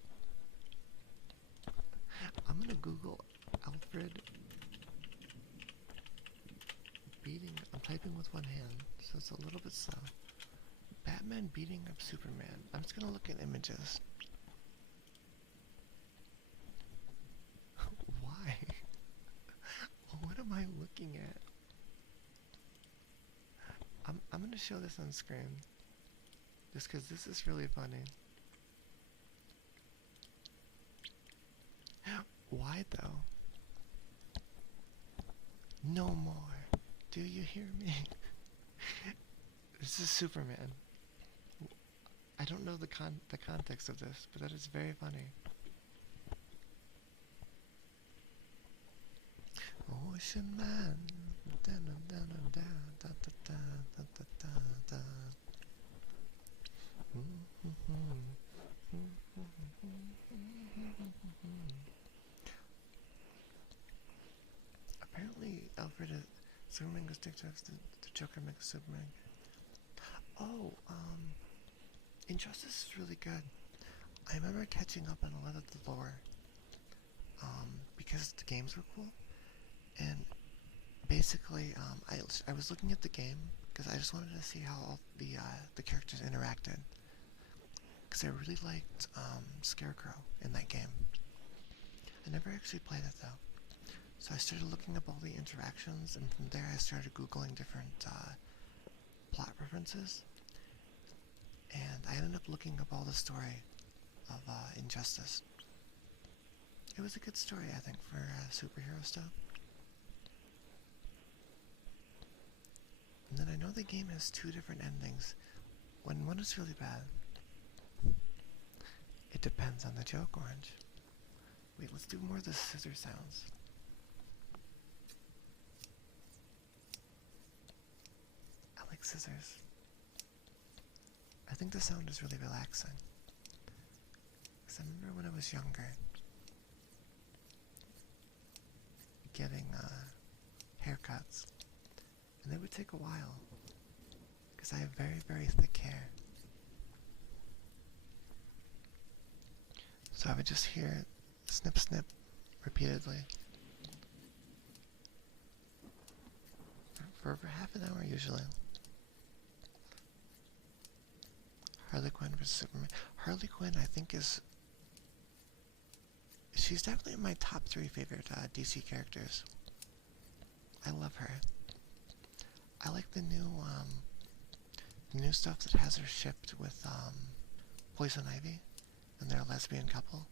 I'm gonna Google Alfred beating. I'm typing with one hand, so it's a little bit slow. Batman beating up Superman. I'm just gonna look at images. Why? What am I looking at? I'm gonna show this on screen. Just because this is really funny. Why though? No more. Do you hear me? This is Superman. I don't know the context of this, but that is very funny. Ocean man, down, down, down, down, da, da, da, da, da, da, da. Apparently, Alfred is Superman goes to the Joker makes Superman. Oh, Injustice is really good. I remember catching up on a lot of the lore, because the games were cool, and basically, I was looking at the game because I just wanted to see how all the characters interacted. Because I really liked Scarecrow in that game. I never actually played it though, so I started looking up all the interactions, and from there I started googling different plot references, and I ended up looking up all the story of Injustice. It was a good story, I think, for superhero stuff. And then I know the game has 2 different endings. When one is really bad, it depends on the joke, Orange. Wait, let's do more of the scissor sounds. I like scissors. I think the sound is really relaxing. Because I remember when I was younger, getting haircuts, and they would take a while because I have very, very thick hair. So I would just hear snip, snip repeatedly for over half an hour usually. Harley Quinn vs. Superman. Harley Quinn, I think, she's definitely in my top 3 favorite DC characters. I love her. I like the new stuff that has her shipped with Poison Ivy, and they're a lesbian couple.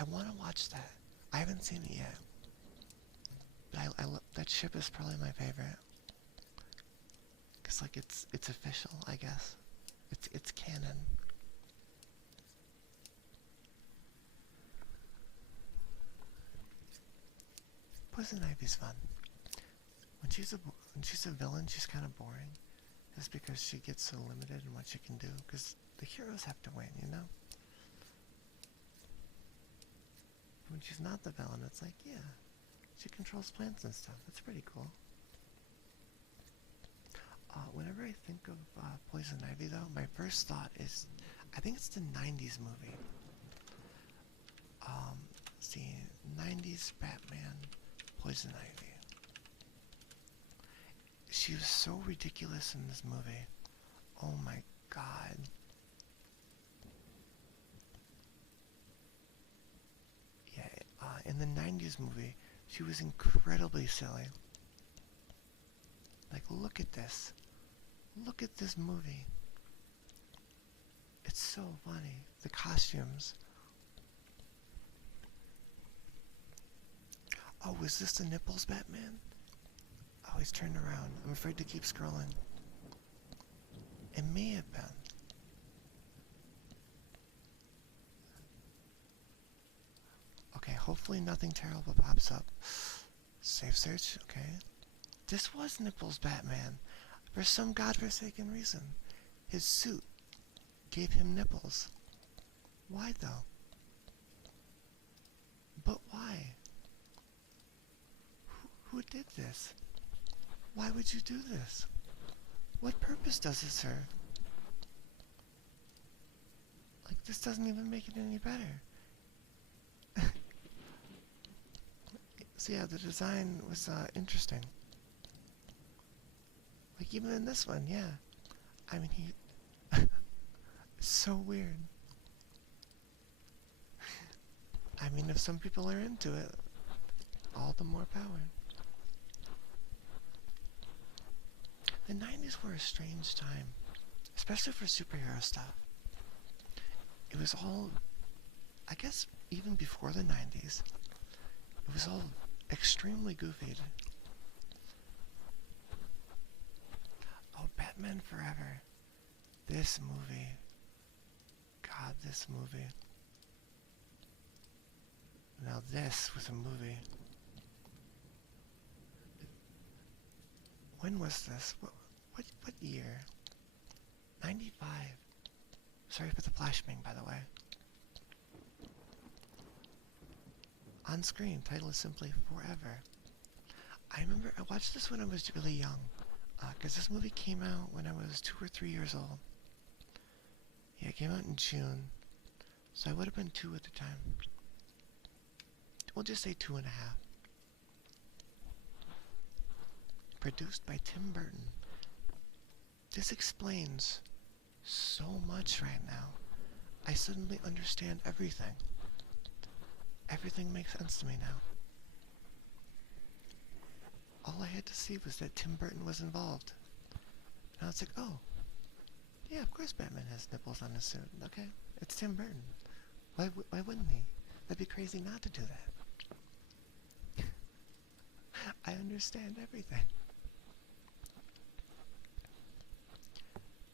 I want to watch that. I haven't seen it yet, but that ship is probably my favorite. Cause like it's official, I guess. It's canon. Poison Ivy's fun. When she's a villain, she's kind of boring, just because she gets so limited in what she can do. Because the heroes have to win, you know. When she's not the villain, it's like, yeah, she controls plants and stuff. That's pretty cool. Whenever I think of Poison Ivy, though, my first thought is, I think it's the '90s movie. see. 90s Batman, Poison Ivy. She was so ridiculous in this movie. Oh my god. Yeah, in the 90s movie, she was incredibly silly. Like, look at this. Look at this movie. It's so funny. The costumes. Oh, is this the nipples Batman? Oh, he's turned around. I'm afraid to keep scrolling. It may have been. Okay, hopefully nothing terrible pops up. Safe search, okay. This was Nipples Batman. For some godforsaken reason. His suit gave him nipples. Why though? But why? Who did this? Why would you do this? What purpose does it serve? Like, this doesn't even make it any better. So yeah, the design was interesting. Like, even in this one, yeah. I mean, it's so weird. I mean, if some people are into it, all the more power. The 90s were a strange time, especially for superhero stuff. It was all, I guess, even before the 90s, it was all extremely goofy. Oh, Batman Forever. This movie. God, this movie. Now this was a movie. When was this? What year? 95. Sorry for the flashbang, by the way. On screen, title is simply Forever. I remember I watched this when I was really young, because this movie came out when I was 2 or 3 years old. Yeah, it came out in June, so I would have been 2 at the time. We'll just say 2.5. Produced by Tim Burton. This explains so much right now. I suddenly understand everything. Everything makes sense to me now. All I had to see was that Tim Burton was involved. Now it's like, oh, yeah, of course Batman has nipples on his suit. Okay, it's Tim Burton. Why wouldn't he? That'd be crazy not to do that. I understand everything.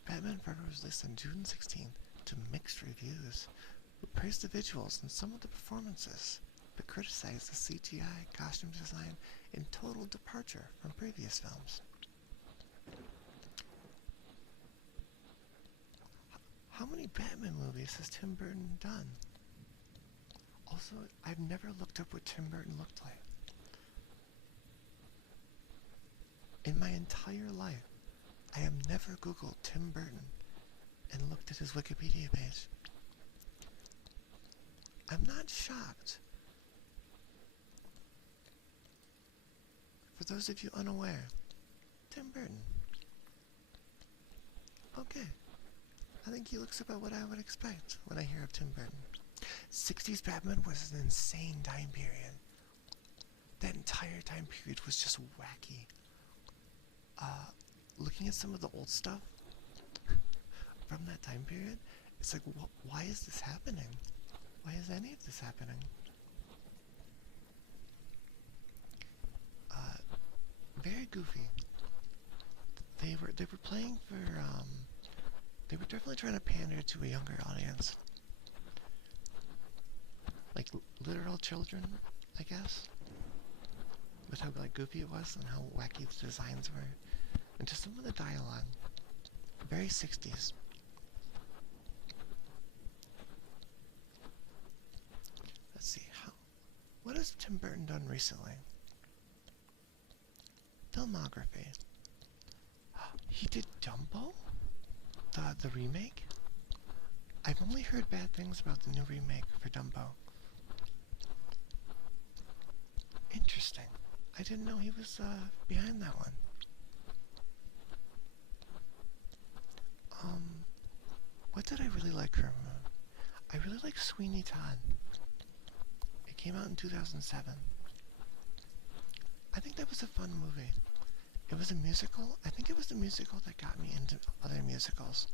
Batman Forever was released on June 16th to mixed reviews, who praised the visuals and some of the performances, but criticized the CGI, costume design, and total departure from previous films. How many Batman movies has Tim Burton done? Also, I've never looked up what Tim Burton looked like. In my entire life, I have never Googled Tim Burton and looked at his Wikipedia page. I'm not shocked. For those of you unaware, Tim Burton. Okay. I think he looks about what I would expect when I hear of Tim Burton. 60s Batman was an insane time period. That entire time period was just wacky. Looking at some of the old stuff from that time period, it's like, why is this happening? Why is any of this happening? Very goofy. They were playing for, they were definitely trying to pander to a younger audience. Like, literal children, I guess. With how, like, goofy it was and how wacky the designs were. And just some of the dialogue. Very 60s. Let's see, what has Tim Burton done recently? Filmography. He did Dumbo? The remake? I've only heard bad things about the new remake for Dumbo. Interesting. I didn't know he was behind that one. Um, what did I really like from him? I really like Sweeney Todd. It came out in 2007. I think that was a fun movie. It was a musical. I think it was the musical that got me into other musicals.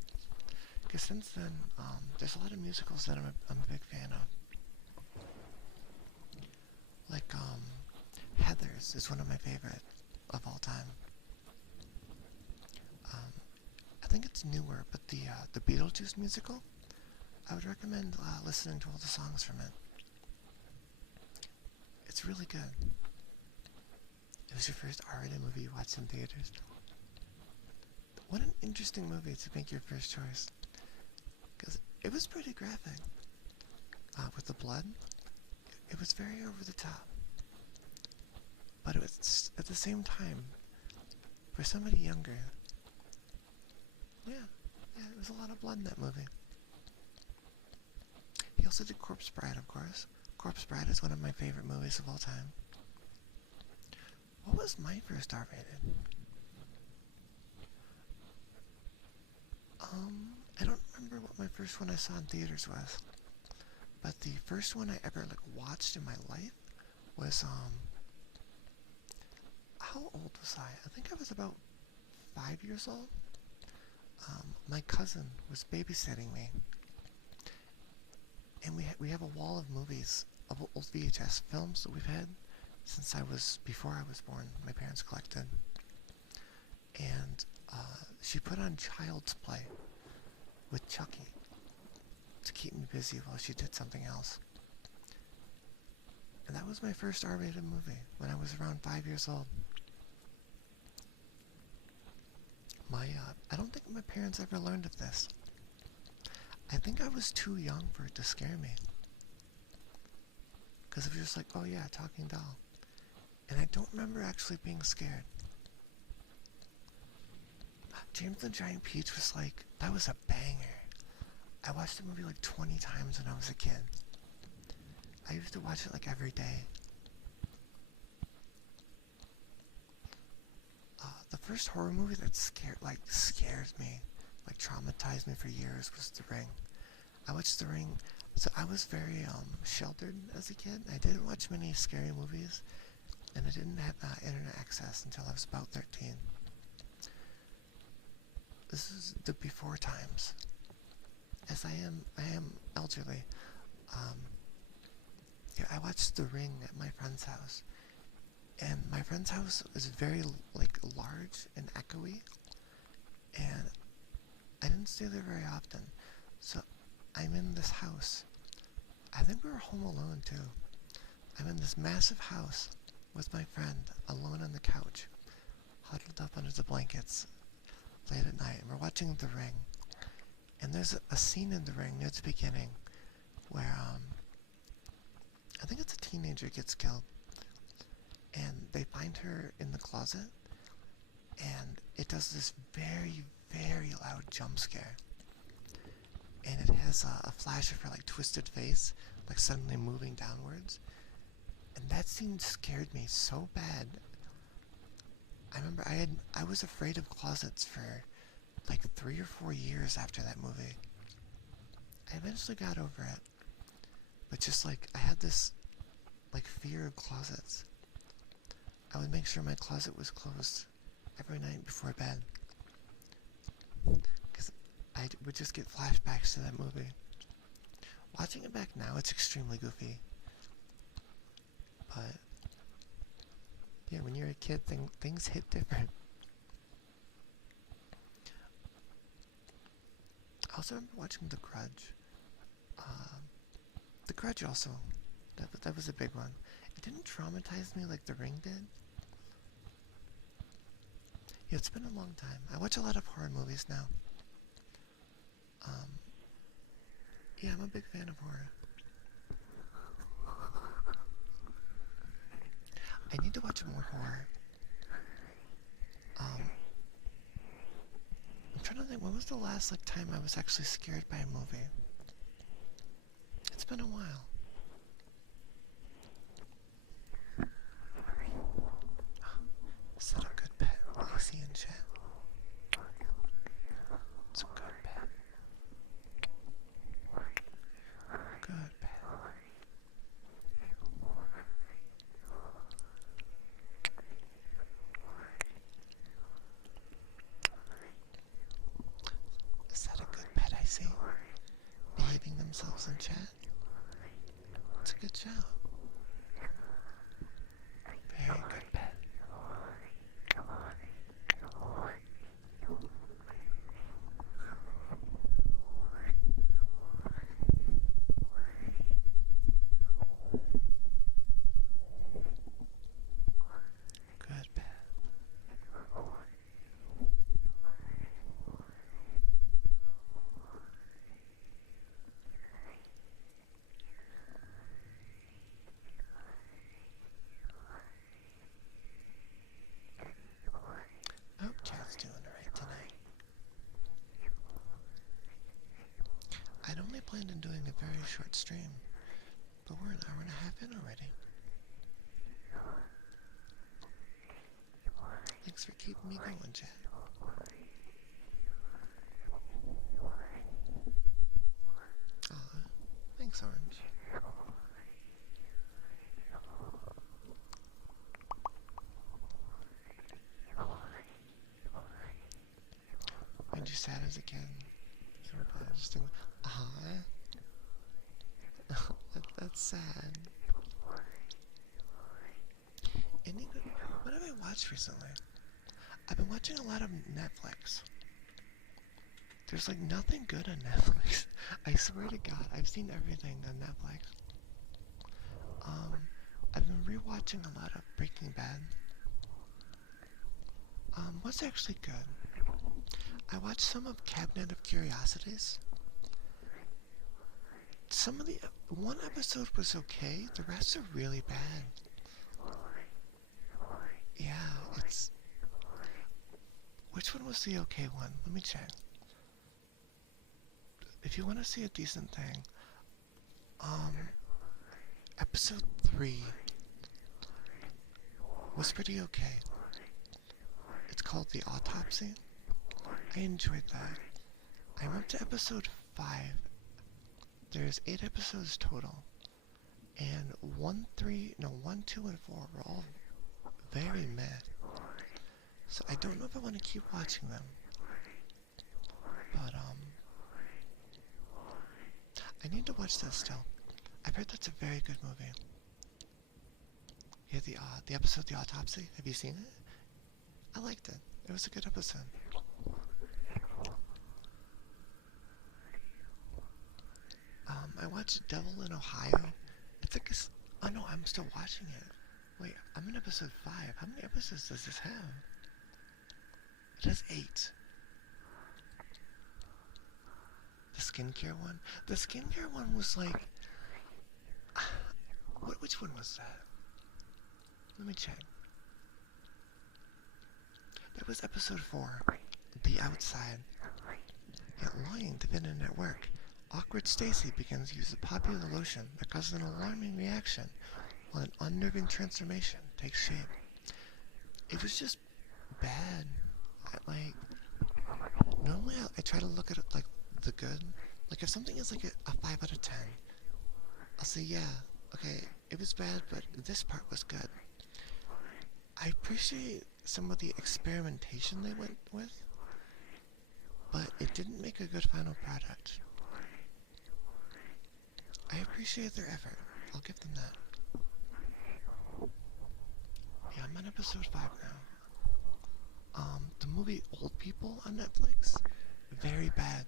Because since then, there's a lot of musicals that I'm a big fan of. Like, Heathers is one of my favorite of all time. Um, I think it's newer, but the Beetlejuice musical, I would recommend listening to all the songs from it. It's really good. It was your first R-rated movie you watched in theaters. What an interesting movie to make your first choice. Because it was pretty graphic. With the blood, it was very over the top. But it was, at the same time, for somebody younger, yeah, there was a lot of blood in that movie. He also did Corpse Bride, of course. Corpse Bride is one of my favorite movies of all time. What was my first R-rated? I don't remember what my first one I saw in theaters was. But the first one I ever watched in my life was how old was I? I think I was about 5 years old. My cousin was babysitting me, and we have a wall of movies, of old VHS films that we've had since before I was born. My parents collected, and she put on Child's Play with Chucky to keep me busy while she did something else. And that was my first R-rated movie when I was around 5 years old. I don't think my parents ever learned of this. I think I was too young for it to scare me. Because it was just like, oh yeah, talking doll. And I don't remember actually being scared. James the Giant Peach was that was a banger. I watched the movie 20 times when I was a kid. I used to watch it every day. The first horror movie that scared me, traumatized me for years, was The Ring. I watched The Ring, so I was very sheltered as a kid. I didn't watch many scary movies, and I didn't have internet access until I was about 13. This is the before times. As I am elderly. I watched The Ring at my friend's house, and my friend's house is very large and echoey, and I didn't stay there very often. So I'm in this house. I think we were home alone too. I'm in this massive house with my friend, alone on the couch, huddled up under the blankets late at night, and we're watching The Ring. And there's a scene in The Ring near the beginning where I think it's a teenager gets killed, and they find her in the closet, and it does this very, very loud jump scare. And it has a flash of her twisted face, suddenly moving downwards. And that scene scared me so bad. I remember I was afraid of closets for 3 or 4 years after that movie. I eventually got over it, but just I had this fear of closets. I would make sure my closet was closed every night before bed, because I would just get flashbacks to that movie. Watching it back now, it's extremely goofy, but yeah, when you're a kid, things hit different. I also remember watching The Grudge. The Grudge also, that was a big one. It didn't traumatize me like The Ring did. Yeah, it's been a long time. I watch a lot of horror movies now. Yeah, I'm a big fan of horror. I need to watch more horror. I'm trying to think, when was the last time I was actually scared by a movie? It's been a while. themselves in chat. It's a good show. Very good pet. Good pet. I hope chat's doing alright tonight. I'd only planned on doing a very short stream, but we're an hour and a half in already. Thanks for keeping me going, chat. Aw, thanks, Orange. Made you sad as a kid. You were probably just thinking, that's sad. Any good? What have I watched recently? I've been watching a lot of Netflix. There's like nothing good on Netflix. I swear to God, I've seen everything on Netflix. I've been rewatching a lot of Breaking Bad. What's actually good? I watched some of Cabinet of Curiosities. Some of the one episode was okay. The rest are really bad. Yeah, it's. Which one was the okay one? Let me check. If you want to see a decent thing, episode 3 was pretty okay. It's called The Autopsy. I enjoyed that. I'm up to episode 5. There's 8 episodes total. And 1, 2, and 4 were all very meh. So I don't know if I want to keep watching them. But, I need to watch that still. I've heard that's a very good movie. Yeah, the episode The Autopsy. Have you seen it? I liked it. It was a good episode. I watched Devil in Ohio. It's like oh no, I'm still watching it. Wait, I'm in episode 5. How many episodes does this have? It has 8. The skincare one? The skincare one was like... Which one was that? Let me check. That was episode 4. The Outside. Yet lying to fit in at work, awkward Stacy begins to use a popular lotion that causes an alarming reaction while an unnerving transformation takes shape. It was just bad. Normally I try to look at it like the good. Like if something is like a 5 out of 10, I'll say yeah, okay, it was bad, but this part was good. I appreciate some of the experimentation they went with, but it didn't make a good final product. I appreciate their effort. I'll give them that. Yeah, I'm on episode 5 now. The movie Old People on Netflix, very bad.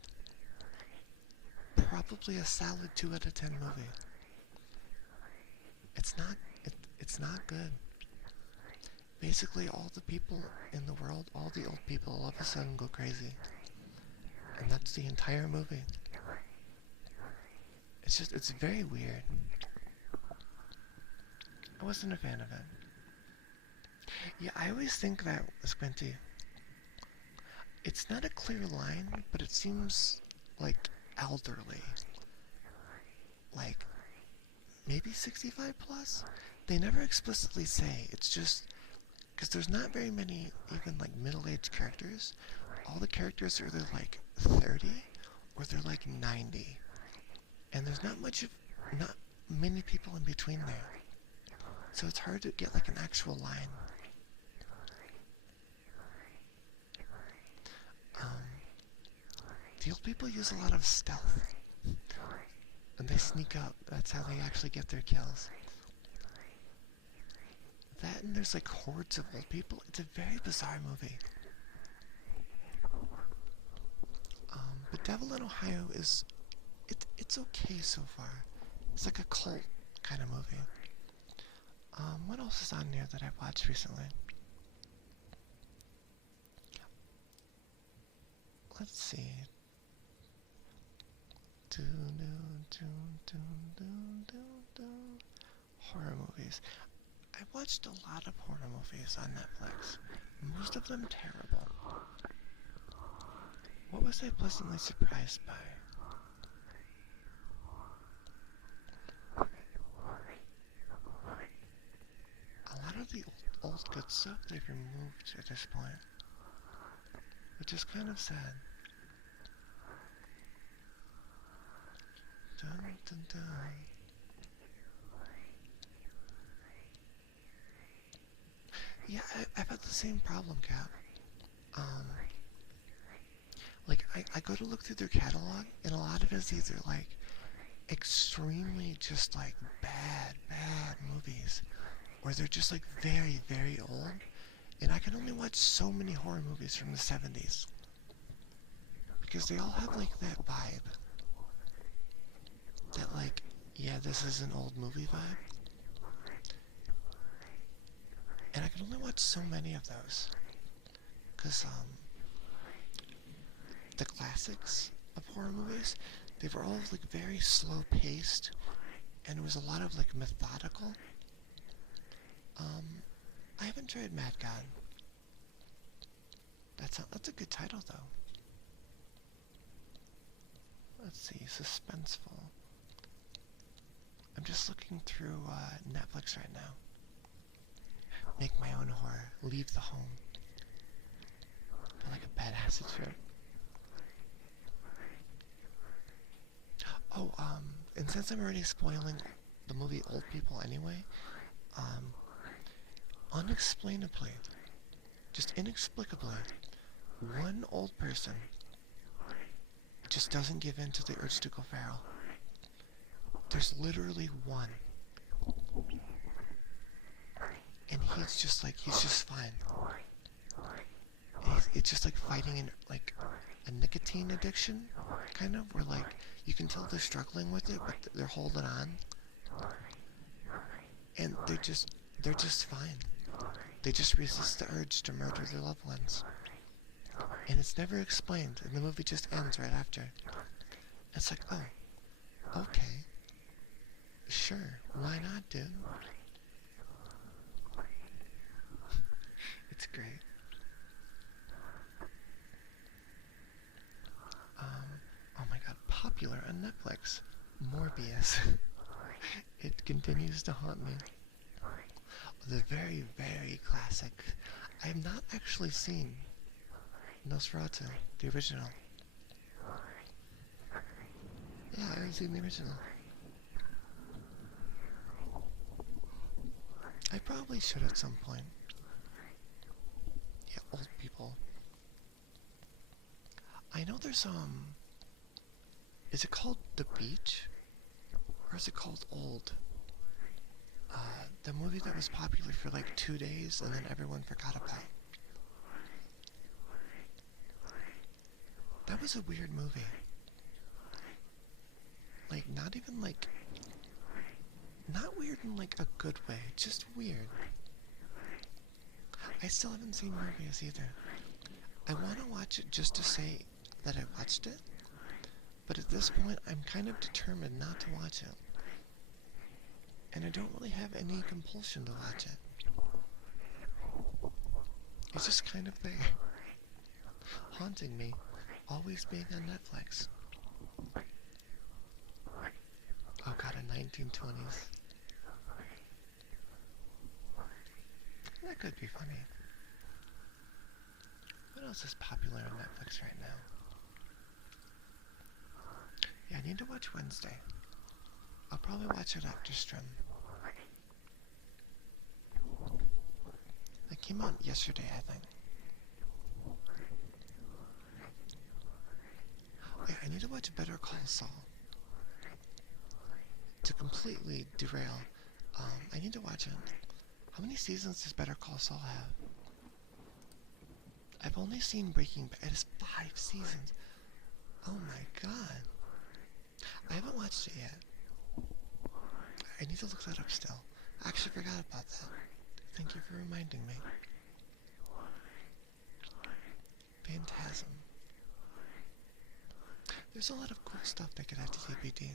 Probably a solid 2 out of 10 movie. It's not good. Basically, all the people in the world, all the old people, all of a sudden go crazy. And that's the entire movie. It's very weird. I wasn't a fan of it. Yeah, I always think that, Squinty, it's not a clear line, but it seems like elderly. Like, maybe 65 plus? They never explicitly say, it's just, because there's not very many even like middle-aged characters. All the characters are either like 30 or they're like 90. And there's not many people in between there. So it's hard to get like an actual line. The old people use a lot of stealth. And they sneak up. That's how they actually get their kills. That and there's like hordes of old people. It's a very bizarre movie. But Devil in Ohio is... It's okay so far. It's like a cult kind of movie. What else is on there that I watched recently? Let's see. Horror movies. I watched a lot of horror movies on Netflix. Most of them terrible. What was I pleasantly surprised by? A lot of the old good stuff they've removed at this point, which is kind of sad. Dun, dun, dun. Yeah, I've had the same problem, Cap. Like, I go to look through their catalog, and a lot of it is either, like, extremely just, like, bad movies, or they're just, like, very, very old, and I can only watch so many horror movies from the 70s. Because they all have, like, that vibe. That, like, yeah, this is an old movie vibe. And I can only watch so many of those. Because, the classics of horror movies, they were all, like, very slow-paced, and it was a lot of, like, methodical. I haven't tried Mad God. That's a good title, though. Let's see, suspenseful. I'm just looking through, Netflix right now. Make my own horror. Leave the home. Feel like a bad acid trip. Oh, and since I'm already spoiling the movie Old People anyway, unexplainably, just inexplicably, one old person just doesn't give in to the urge to go feral. There's literally one. And he's just fine. It's just like fighting like a nicotine addiction, kind of, where like, you can tell they're struggling with it, but they're holding on. And they're just fine. They just resist the urge to murder their loved ones. And it's never explained, and the movie just ends right after. It's like, oh, okay. Sure, why not, dude? It's great. Oh my god, popular on Netflix. Morbius. It continues to haunt me. The very, very classic. I have not actually seen Nosferatu, the original. Yeah, I haven't seen the original. I probably should at some point. Yeah, old people. I know there's, is it called The Beach? Or is it called Old? The movie that was popular for like 2 days and then everyone forgot about. That was a weird movie. Like, not even like... Not weird in like a good way, just weird. I still haven't seen Morbius either. I want to watch it just to say that I watched it, but at this point I'm kind of determined not to watch it. And I don't really have any compulsion to watch it. It's just kind of there, haunting me, always being on Netflix. Oh god, a 1920s. That could be funny. What else is popular on Netflix right now? Yeah, I need to watch Wednesday. I'll probably watch it after stream. It came out yesterday, I think. Yeah, I need to watch Better Call Saul. to completely derail, I need to watch it. How many seasons does Better Call Saul have? I've only seen Breaking Bad. It is 5 seasons. Oh my god. I haven't watched it yet. I need to look that up still. I actually forgot about that. Thank you for reminding me. Phantasm. There's a lot of cool stuff they could add to TBD.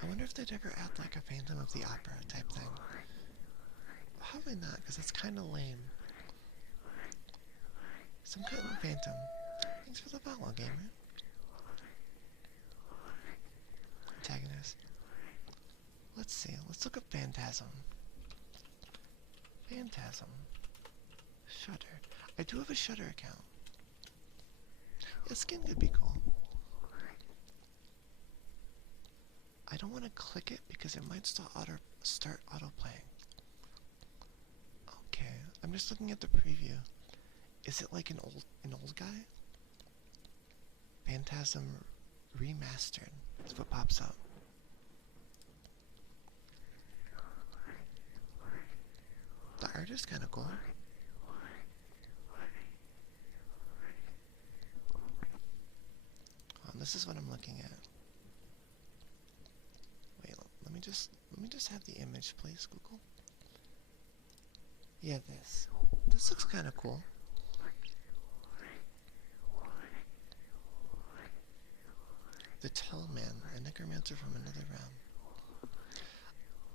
I wonder if they'd ever add like a Phantom of the Opera type thing. Probably not, because that's kind of lame. Some kind of Phantom. Thanks for the follow, gamer. Antagonist. Let's see. Let's look up Phantasm. Phantasm. Shudder. I do have a Shudder account. Yeah, skin could be cool. I don't want to click it because it might start auto-playing. Okay, I'm just looking at the preview. Is it like an old guy? Phantasm Remastered. That's what pops up. The art is kind of cool. This is what I'm looking at. Wait, let me just have the image, please, Google. Yeah, this. This looks kind of cool. The Tall Man, a necromancer from another realm.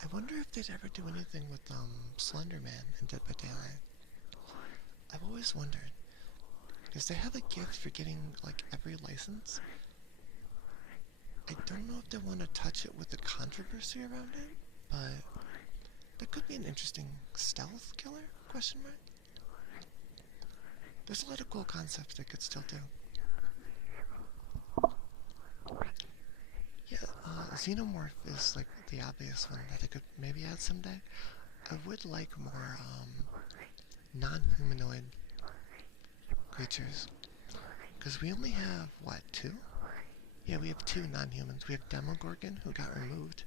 I wonder if they'd ever do anything with Slender Man in Dead by Daylight. I've always wondered, because they have a gift for getting like every license. I don't know if they want to touch it with the controversy around it, but that could be an interesting stealth killer, question mark? There's a lot of cool concepts they could still do. Yeah, Xenomorph is like the obvious one that they could maybe add someday. I would like more non-humanoid creatures, because we only have, what, 2? Yeah, we have 2 non-humans. We have Demogorgon, who got removed,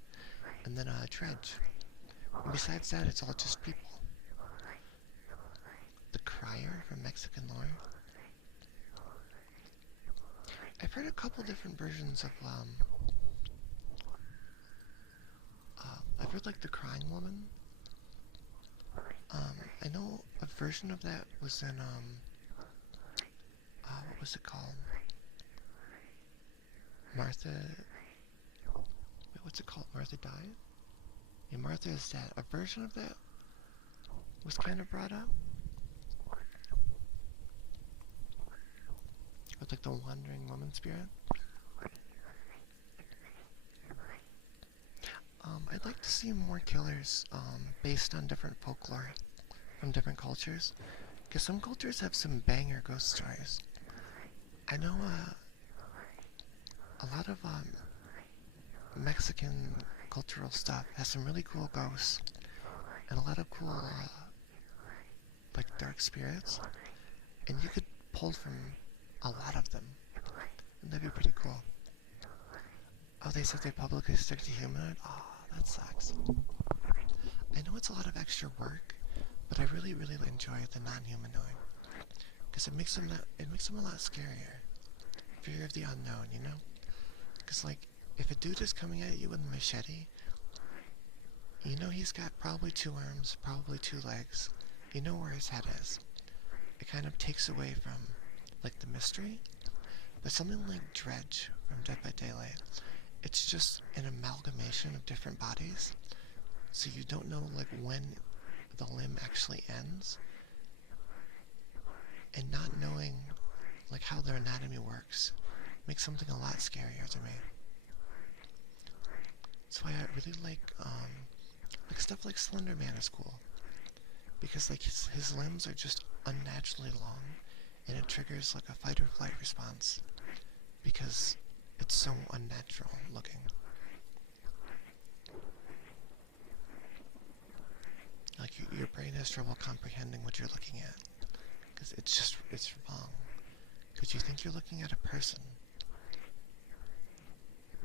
and then Dredge. And besides that, it's all just people. The Crier from Mexican lore. I've heard a couple different versions of, I've heard like the Crying Woman. I know a version of that was in, what was it called? Martha, wait, what's it called? Martha died? Yeah, Martha is dead. A version of that was kind of brought up. With like the wandering woman spirit. I'd like to see more killers based on different folklore from different cultures. Because some cultures have some banger ghost stories. I know a lot of Mexican cultural stuff has some really cool ghosts and a lot of cool like dark spirits, and you could pull from a lot of them, and that'd be pretty cool. Oh, they said they publicly stick to humanoid? Oh, that sucks. I know it's a lot of extra work, but I really enjoy the non-humanoid, because it makes them a lot scarier. Fear of the unknown, you know? Because like, if a dude is coming at you with a machete, you know he's got probably 2 arms, probably 2 legs. You know where his head is. It kind of takes away from, like, the mystery. But something like Dredge from Dead by Daylight, it's just an amalgamation of different bodies. So you don't know, like, when the limb actually ends. And not knowing, like, how their anatomy works makes something a lot scarier to me. That's why I really like stuff like Slender Man is cool. Because like his limbs are just unnaturally long, and it triggers like a fight or flight response because it's so unnatural looking. Like your brain has trouble comprehending what you're looking at because it's wrong. Because you think you're looking at a person,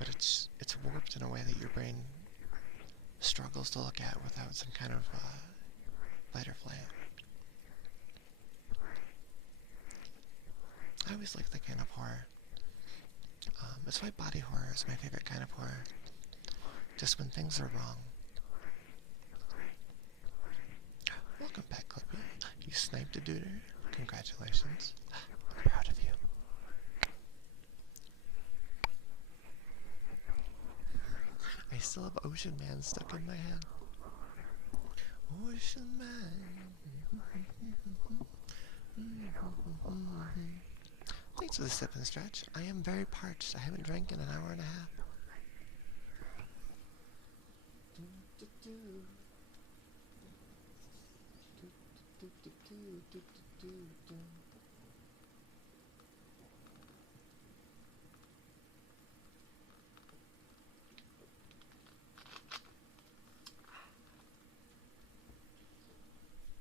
but it's warped in a way that your brain struggles to look at without some kind of fight or flight. I always like that kind of horror. That's why body horror is my favorite kind of horror. Just when things are wrong. Welcome back, Clippy. You sniped a duder. Congratulations. I'm proud of you. I still have Ocean Man stuck in my head. Ocean Man. Thanks for the sip and stretch. I am very parched. I haven't drank in an hour and a half.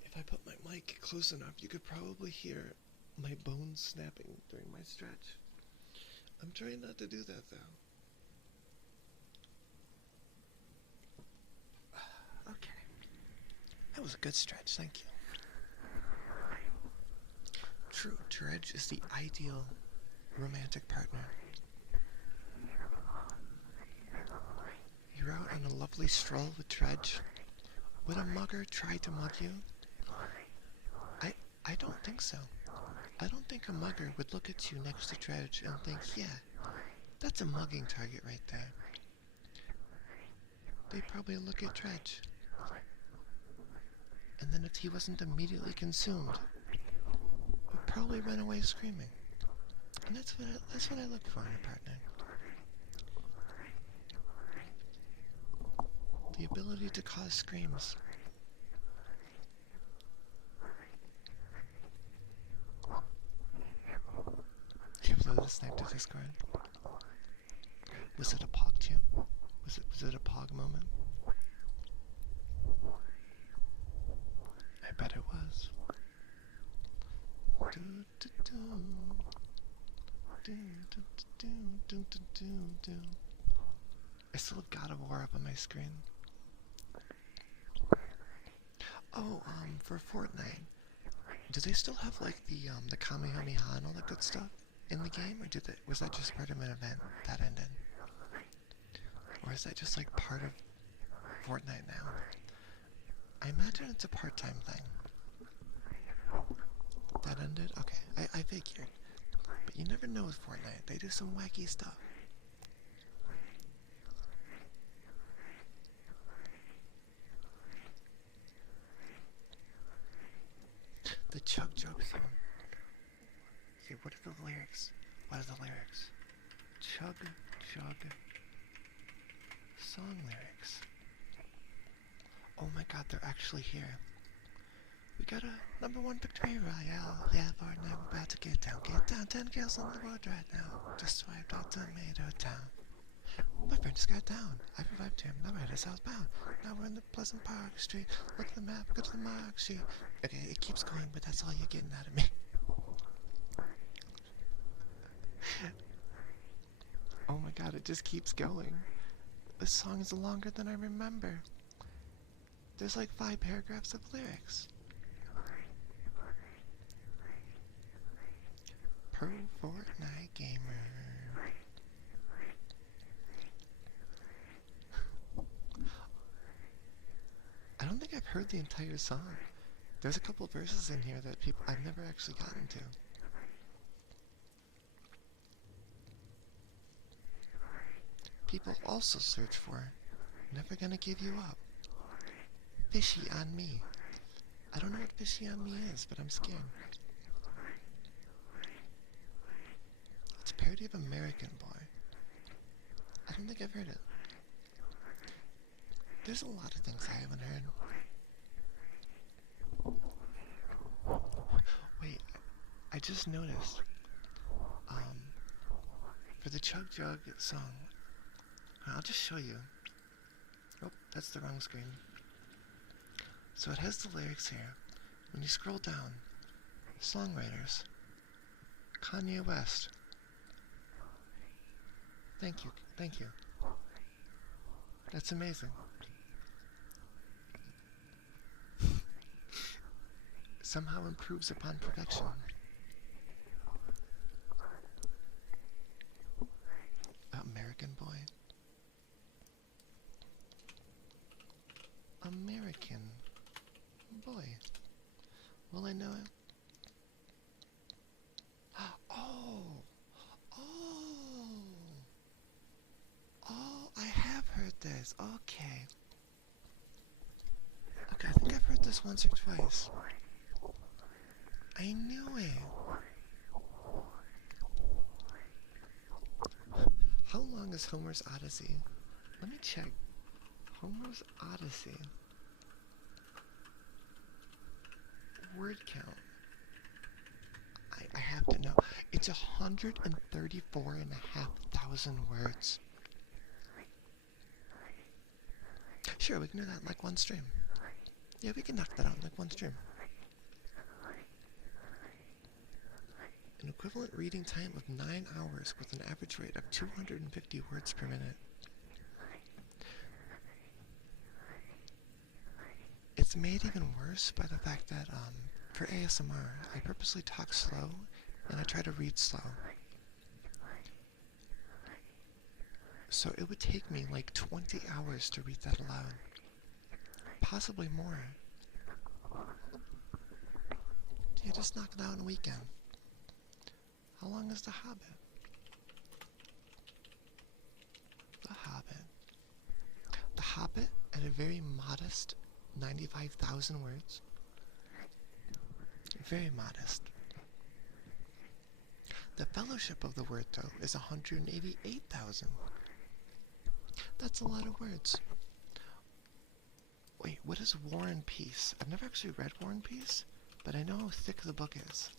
If I put my mic close enough, you could probably hear my bones snapping during my stretch. I'm trying not to do that though. Okay. That was a good stretch, thank you. True, Dredge is the ideal romantic partner. You're out on a lovely stroll with Dredge. Would a mugger try to mug you? I don't think so. I don't think a mugger would look at you next to Dredge and think, yeah, that's a mugging target right there. They'd probably look at Dredge. And then if he wasn't immediately consumed, would probably run away screaming. And that's what I look for in a partner. The ability to cause screams. You blew the snipe to Discord. Was it a pog champ? Was it a pog moment? I bet it was. I still have God of War up on my screen. Oh, for Fortnite, do they still have like the Kamehameha and all that good stuff in the game, or was that just part of an event that ended? Or is that just like part of Fortnite now? I imagine it's a part-time thing. That ended? Okay, I figured. But you never know with Fortnite, they do some wacky stuff. The Chug Jug song. See, what are the lyrics? What are the lyrics? Chug Jug song lyrics. Oh my god, they're actually here. We got a #1 victory royale. Yeah, Fortnite, we're about to get down. Get down, 10 kills on the board right now. Just swiped out Tomato Town. My friend just got down. I revived him. Now we're headed southbound. Now we're in the Pleasant Park Street. Look at the map, go to the mark sheet. Okay, it keeps going, but that's all you're getting out of me. Oh my god, it just keeps going. This song is longer than I remember. There's like 5 paragraphs of lyrics. Pro Fortnite gamer. I don't think I've heard the entire song. There's a couple verses in here that I've never actually gotten to. People also search for Never Gonna Give You Up. Fishy on Me. I don't know what Fishy on Me is, but I'm scared. It's a parody of American Boy. I don't think I've heard it. There's a lot of things I haven't heard. Wait, I just noticed. For the Chug Jug song, I'll just show you. Oh, that's the wrong screen. So it has the lyrics here. When you scroll down, songwriters, Kanye West. Thank Thank you. That's amazing. Somehow improves upon perfection. American boy. American boy. Will I know it? Oh! Oh! Oh, I have heard this. Okay. Okay, I think I've heard this once or twice. I knew it. How long is Homer's Odyssey? Let me check. Homer's Odyssey. Word count. I have to know. It's 134,500 words. Sure, we can do that in like one stream. Yeah, we can knock that out in like one stream. An equivalent reading time of 9 hours with an average rate of 250 words per minute. It's made even worse by the fact that, for ASMR, I purposely talk slow and I try to read slow. So it would take me like 20 hours to read that aloud. Possibly more. Yeah, just knock it out in a weekend. How long is The Hobbit? The Hobbit. The Hobbit, at a very modest 95,000 words. Very modest. The Fellowship of the Word, though, is 188,000. That's a lot of words. Wait, what is War and Peace? I've never actually read War and Peace, but I know how thick the book is.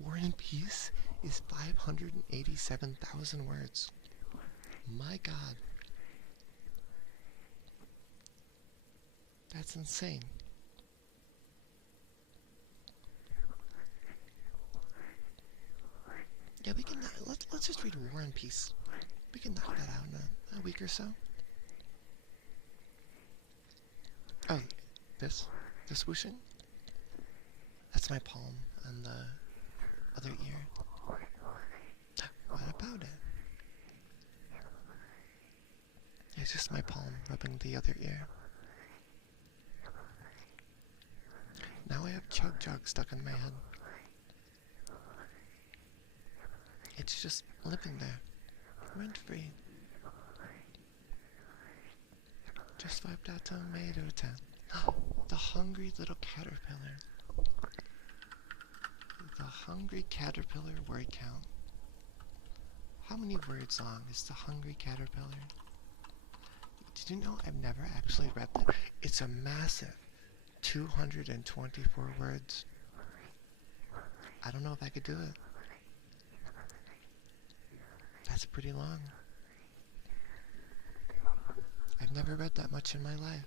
War and Peace is 587,000 words. My God. That's insane. Yeah, we can. Let's just read War and Peace. We can knock that out in a week or so. Oh, this whooshing? That's my palm on the other ear. What about it? It's just my palm rubbing the other ear. Now I have Chug Jug stuck in my head. It's just living there, rent-free. Just wiped out tomato town. The hungry little caterpillar. The hungry caterpillar word count. How many words long is the hungry caterpillar? Did you know I've never actually read that? It's a massive 224 words. I don't know if I could do it. That's pretty long. I've never read that much in my life.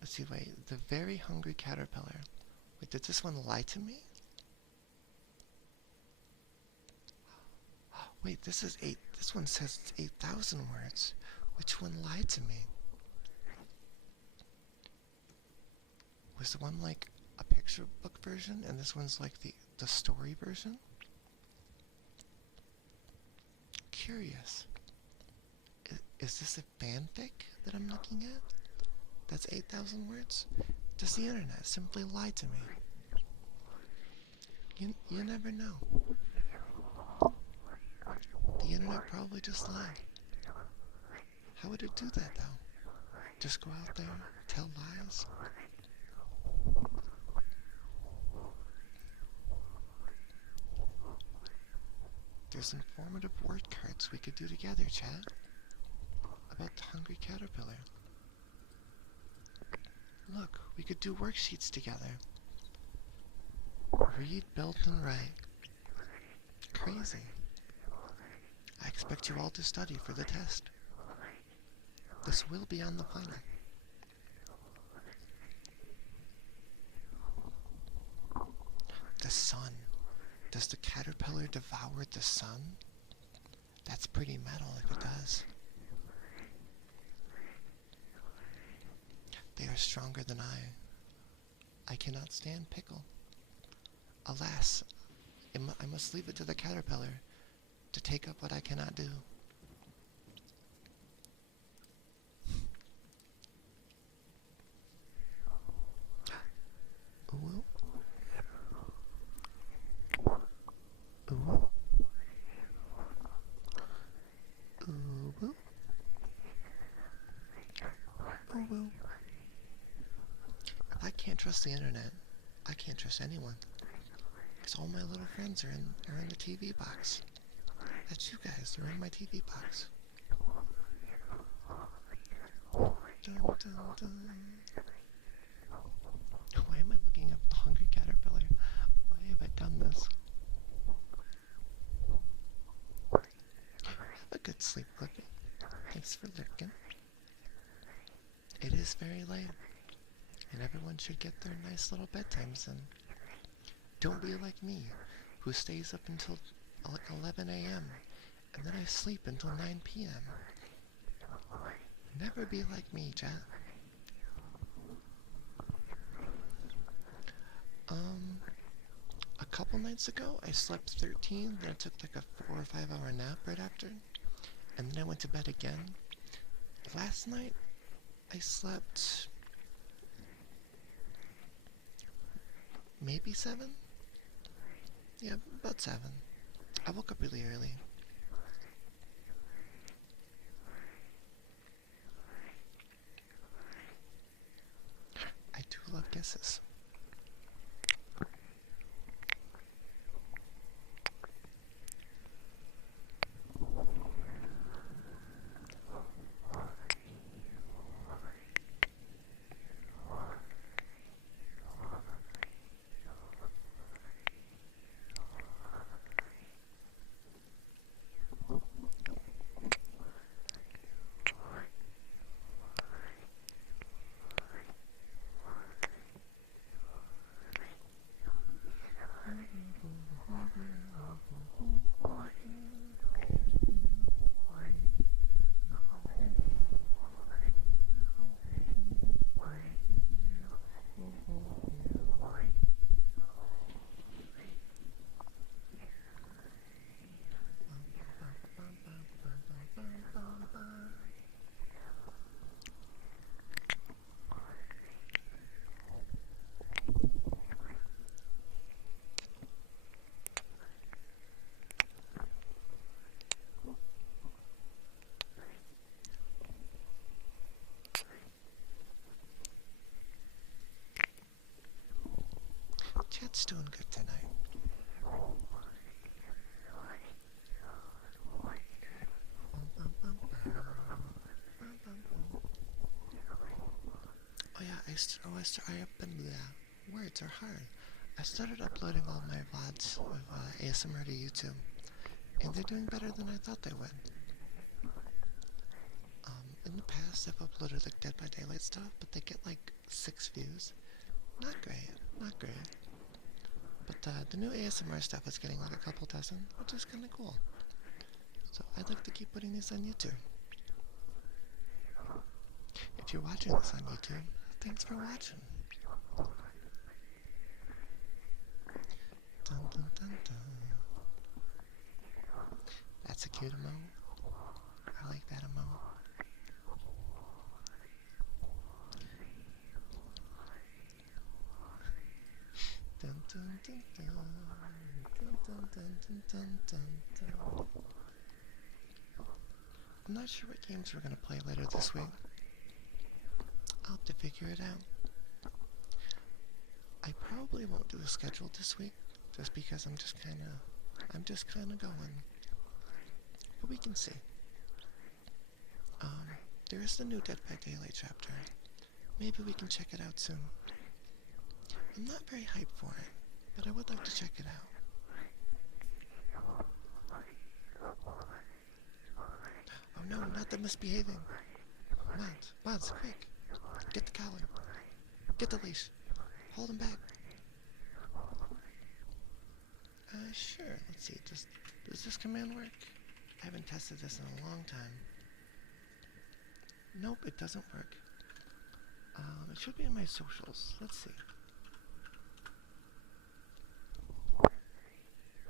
Let's see, wait. The very hungry caterpillar. Wait, did this one lie to me? Wait, this one says it's 8,000 words. Which one lied to me? Was the one like a picture book version and this one's like the story version? Curious. Is this a fanfic that I'm looking at? That's 8,000 words? Does the internet simply lie to me? You never know. The internet probably just lied. How would it do that though? Just go out there, tell lies? There's informative word cards we could do together, chat. About the hungry caterpillar. Look, we could do worksheets together. Read, build, and write. Crazy. I expect you all to study for the test. This will be on the final. sun. Does the caterpillar devour the sun? That's pretty metal if it does. They are stronger than I. I cannot stand pickle. Alas, I must leave it to the caterpillar to take up what I cannot do. Ooh. Ooh. Ooh. Ooh. If I can't trust the internet, I can't trust anyone. Because all my little friends are in the TV box. That's you guys, they're in my TV box. Dun, dun, dun. Why am I looking at the hungry caterpillar? Why have I done this? Have a good sleep, Clippy. Thanks for lurking. It is very late, and everyone should get their nice little bedtimes in. Don't be like me, who stays up until 11 a.m. and then I sleep until 9 p.m. Never be like me, Jet. A couple nights ago, I slept 13, then I took like a 4 or 5 hour nap right after, and then I went to bed again. Last night, I slept maybe 7? Yeah, about 7. I woke up really early. I do love kisses. Chat's doing good tonight. Oh yeah, words are hard. I started uploading all my VODs of ASMR to YouTube, and they're doing better than I thought they would. In the past, I've uploaded like Dead by Daylight stuff, but they get like 6 views. Not great, not great. But the new ASMR stuff is getting like a couple dozen, which is kind of cool. So I'd like to keep putting these on YouTube. If you're watching this on YouTube, thanks for watching. Dun, dun, dun, dun. That's a cute emote. I like that emote. Dun, dun, dun, dun. Dun, dun, dun, dun, dun, dun. I'm not sure what games we're gonna play later this week. I'll have to figure it out. I probably won't do a schedule this week, just because I'm just kind of going. But we can see. There is the new Dead by Daylight chapter. Maybe we can check it out soon. I'm not very hyped for it, but I would like to check it out. Oh no, not the misbehaving. Mods, quick. Get the collar. Get the leash. Hold him back. Sure. Let's see. Does this command work? I haven't tested this in a long time. Nope, it doesn't work. It should be in my socials. Let's see.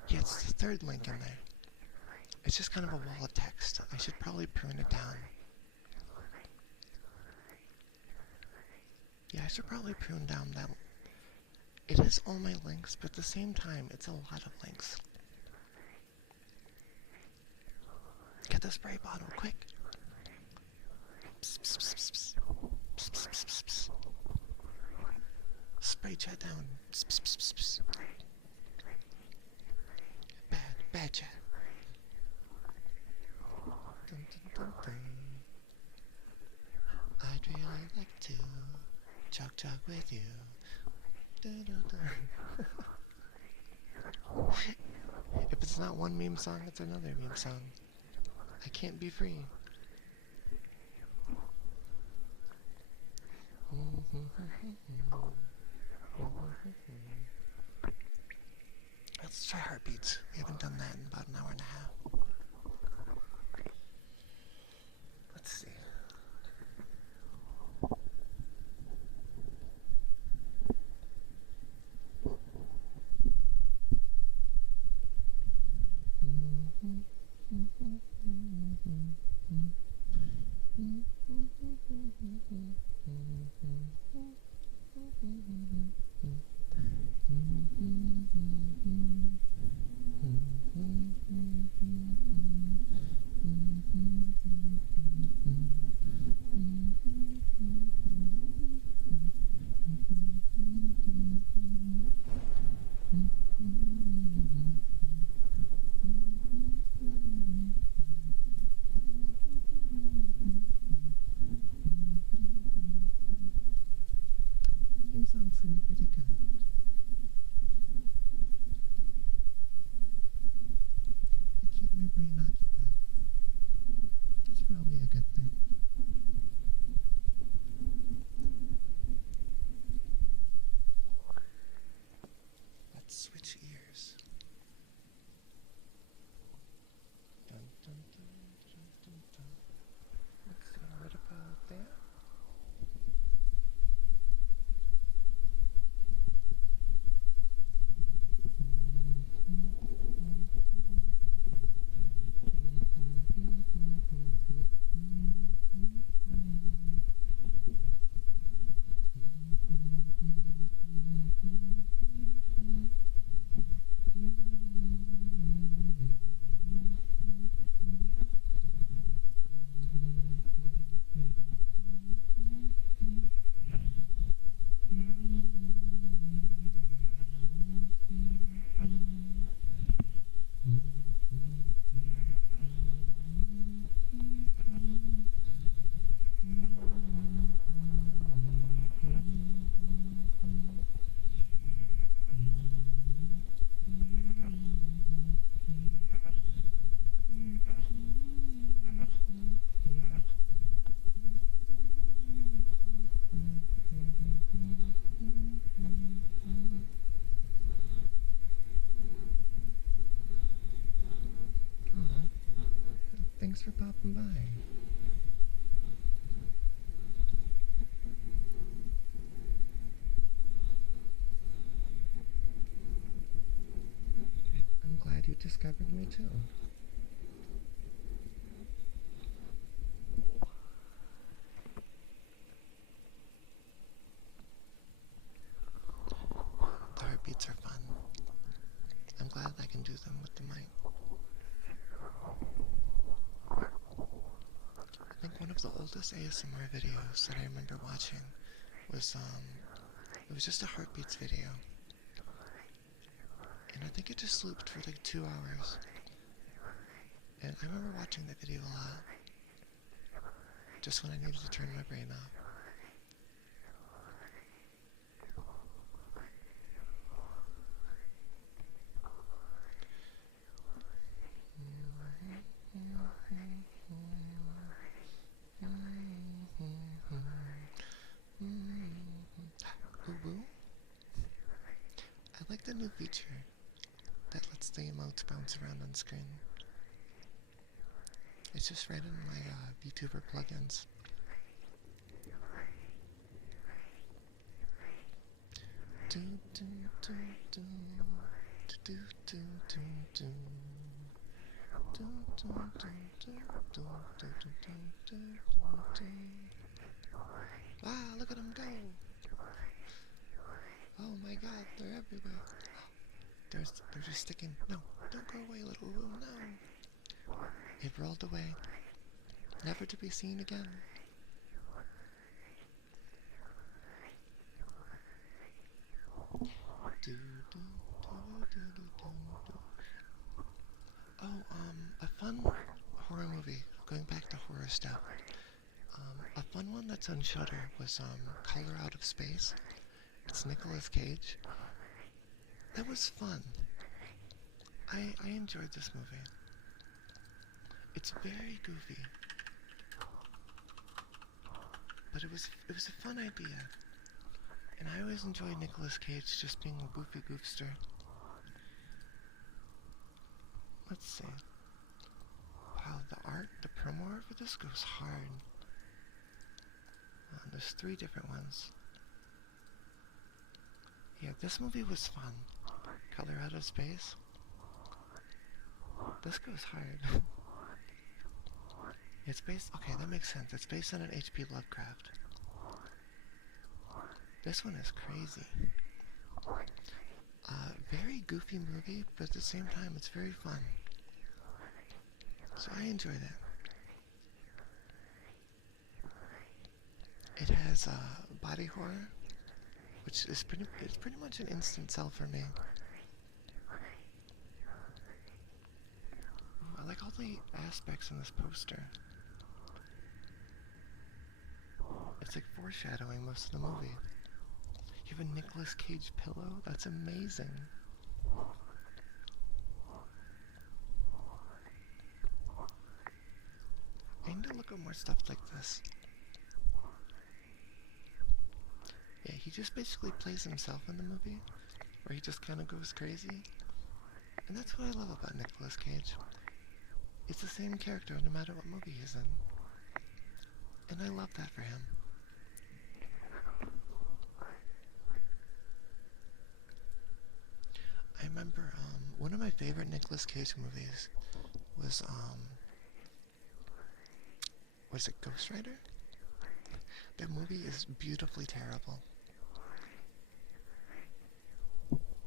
Yeah, it's the third link in there. It's just kind of a wall of text. I should probably prune it down. Yeah, I should probably prune down that. It is all my links, but at the same time, it's a lot of links. Get the spray bottle, quick! Psst, psst, psst, psst. Psst, psst, psst, psst. Spray chat down. Psst, psst, psst, psst. Bad chat. Dun, dun, dun, dun. I'd really like to talk with you. Dun, dun, dun. If it's not one meme song, it's another meme song. I can't be free. Let's try heartbeats. We haven't done that in about an hour and a half. Let's see. Theme songs can be pretty good. They keep my brain occupied. That's probably a good thing. Let's switch ears. Dun, dun, dun, dun, dun, dun. Let's see, what about that? Thanks for popping by. I'm glad you discovered me too. The heartbeats are fun. I'm glad I can do them with the mic. I think one of the oldest ASMR videos that I remember watching was, it was just a heartbeats video. And I think it just looped for like 2 hours. And I remember watching that video a lot. Just when I needed to turn my brain off. Ooh, I like the new feature that lets the emotes bounce around on screen. It's just right in my VTuber plugins. Do do do do do do do do. Wow, look at them go! Oh my god, they're everywhere. They're just sticking. No, don't go away, little Woo, no! It rolled away, never to be seen again. Oh, a fun horror movie, going back to horror stuff. A fun one that's on Shudder was Color Out of Space. It's Nicolas Cage. That was fun. I enjoyed this movie. It's very goofy, but it was a fun idea. And I always enjoyed Nicolas Cage just being a goofy goofster. Let's see. Wow, the art, the promo art for this goes hard. There's 3 different ones. Yeah, this movie was fun. Color Out of Space. This goes hard. It's based... Okay, that makes sense. It's based on an H.P. Lovecraft. This one is crazy. Very goofy movie, but at the same time, it's very fun. So I enjoyed it. It has body horror, which is pretty much an instant sell for me. Ooh, I like all the aspects in this poster. It's like foreshadowing most of the movie. You have a Nicolas Cage pillow? That's amazing. I need to look at more stuff like this. Yeah, he just basically plays himself in the movie, where he just kind of goes crazy. And that's what I love about Nicolas Cage. It's the same character no matter what movie he's in. And I love that for him. I remember one of my favorite Nicolas Cage movies was it Ghost Rider? That movie is beautifully terrible.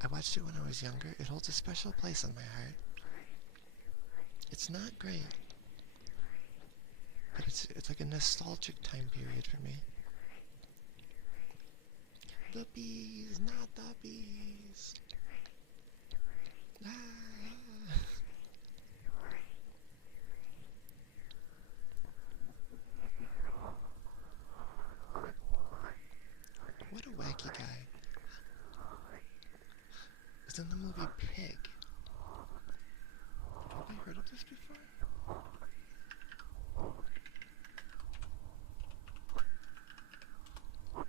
I watched it when I was younger. It holds a special place in my heart. It's not great, but it's like a nostalgic time period for me. The bees, not the bees. Ah. What a wacky guy. Is in the movie Pig. Have you heard of this before?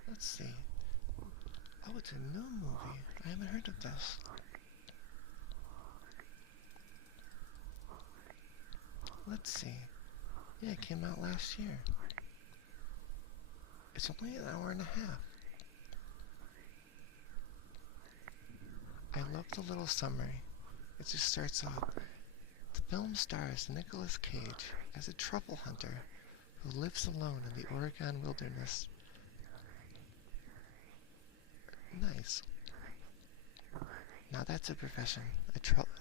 Let's see. Oh, it's a new movie. I haven't heard of this. Let's see. Yeah, it came out last year. It's only an hour and a half. I love the little summary. It just starts off. The film stars Nicolas Cage as a truffle hunter who lives alone in the Oregon wilderness. Nice. Now that's a profession, a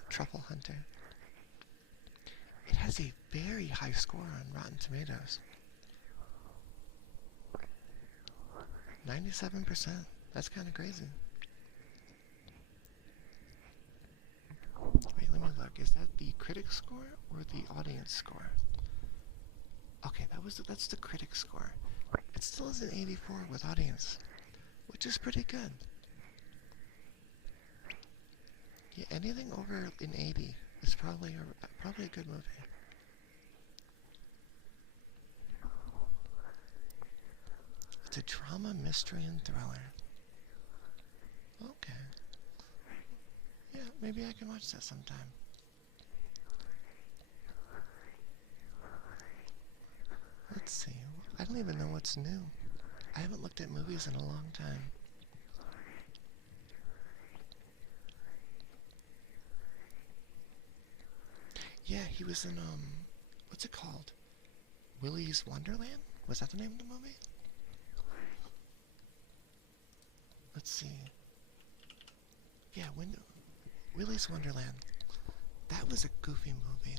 truffle hunter. It has a very high score on Rotten Tomatoes. 97%. That's kind of crazy. Wait, let me look. Is that the critic score or the audience score? Okay, that's the critic score. It still is an 84 with audience, which is pretty good. Yeah, anything over an 80 is probably a good movie. It's a drama, mystery, and thriller. Okay. Yeah, Yeah, maybe I can watch that sometime. Let's see. I don't even know what's new. I haven't looked at movies in a long time. Yeah, he was in, what's it called? Willy's Wonderland? Was that the name of the movie? Let's see. Yeah, Willy's Wonderland. That was a goofy movie.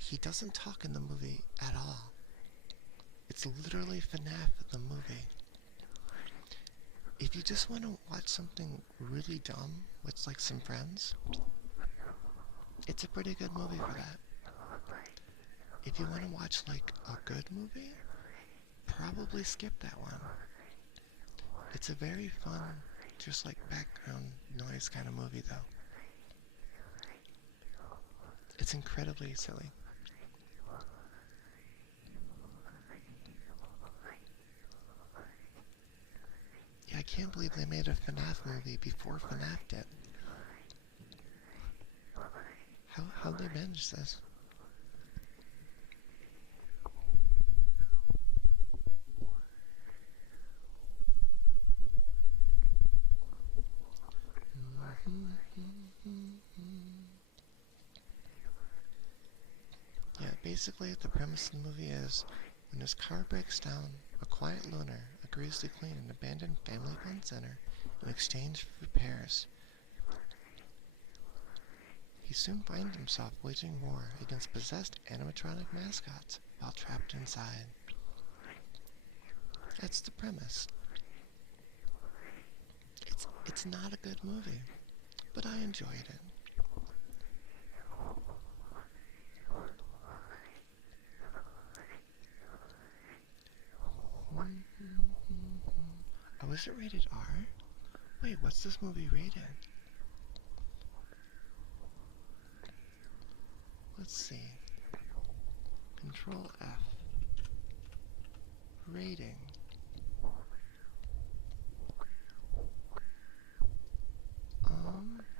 He doesn't talk in the movie at all. It's literally FNAF the movie. If you just want to watch something really dumb with like some friends, it's a pretty good movie for that. If you want to watch like a good movie, probably skip that one. It's a very fun, just like background noise kind of movie though. It's incredibly silly. Yeah, I can't believe they made a FNAF movie before FNAF did. How'd they manage this? Yeah, basically the premise of the movie is when his car breaks down, a quiet loner agrees to clean an abandoned family fun center in exchange for repairs. He soon finds himself waging war against possessed animatronic mascots while trapped inside. That's the premise. It's not a good movie, but I enjoyed it. Oh, is it rated R? Wait, what's this movie rated? Let's see. Control F. Rating.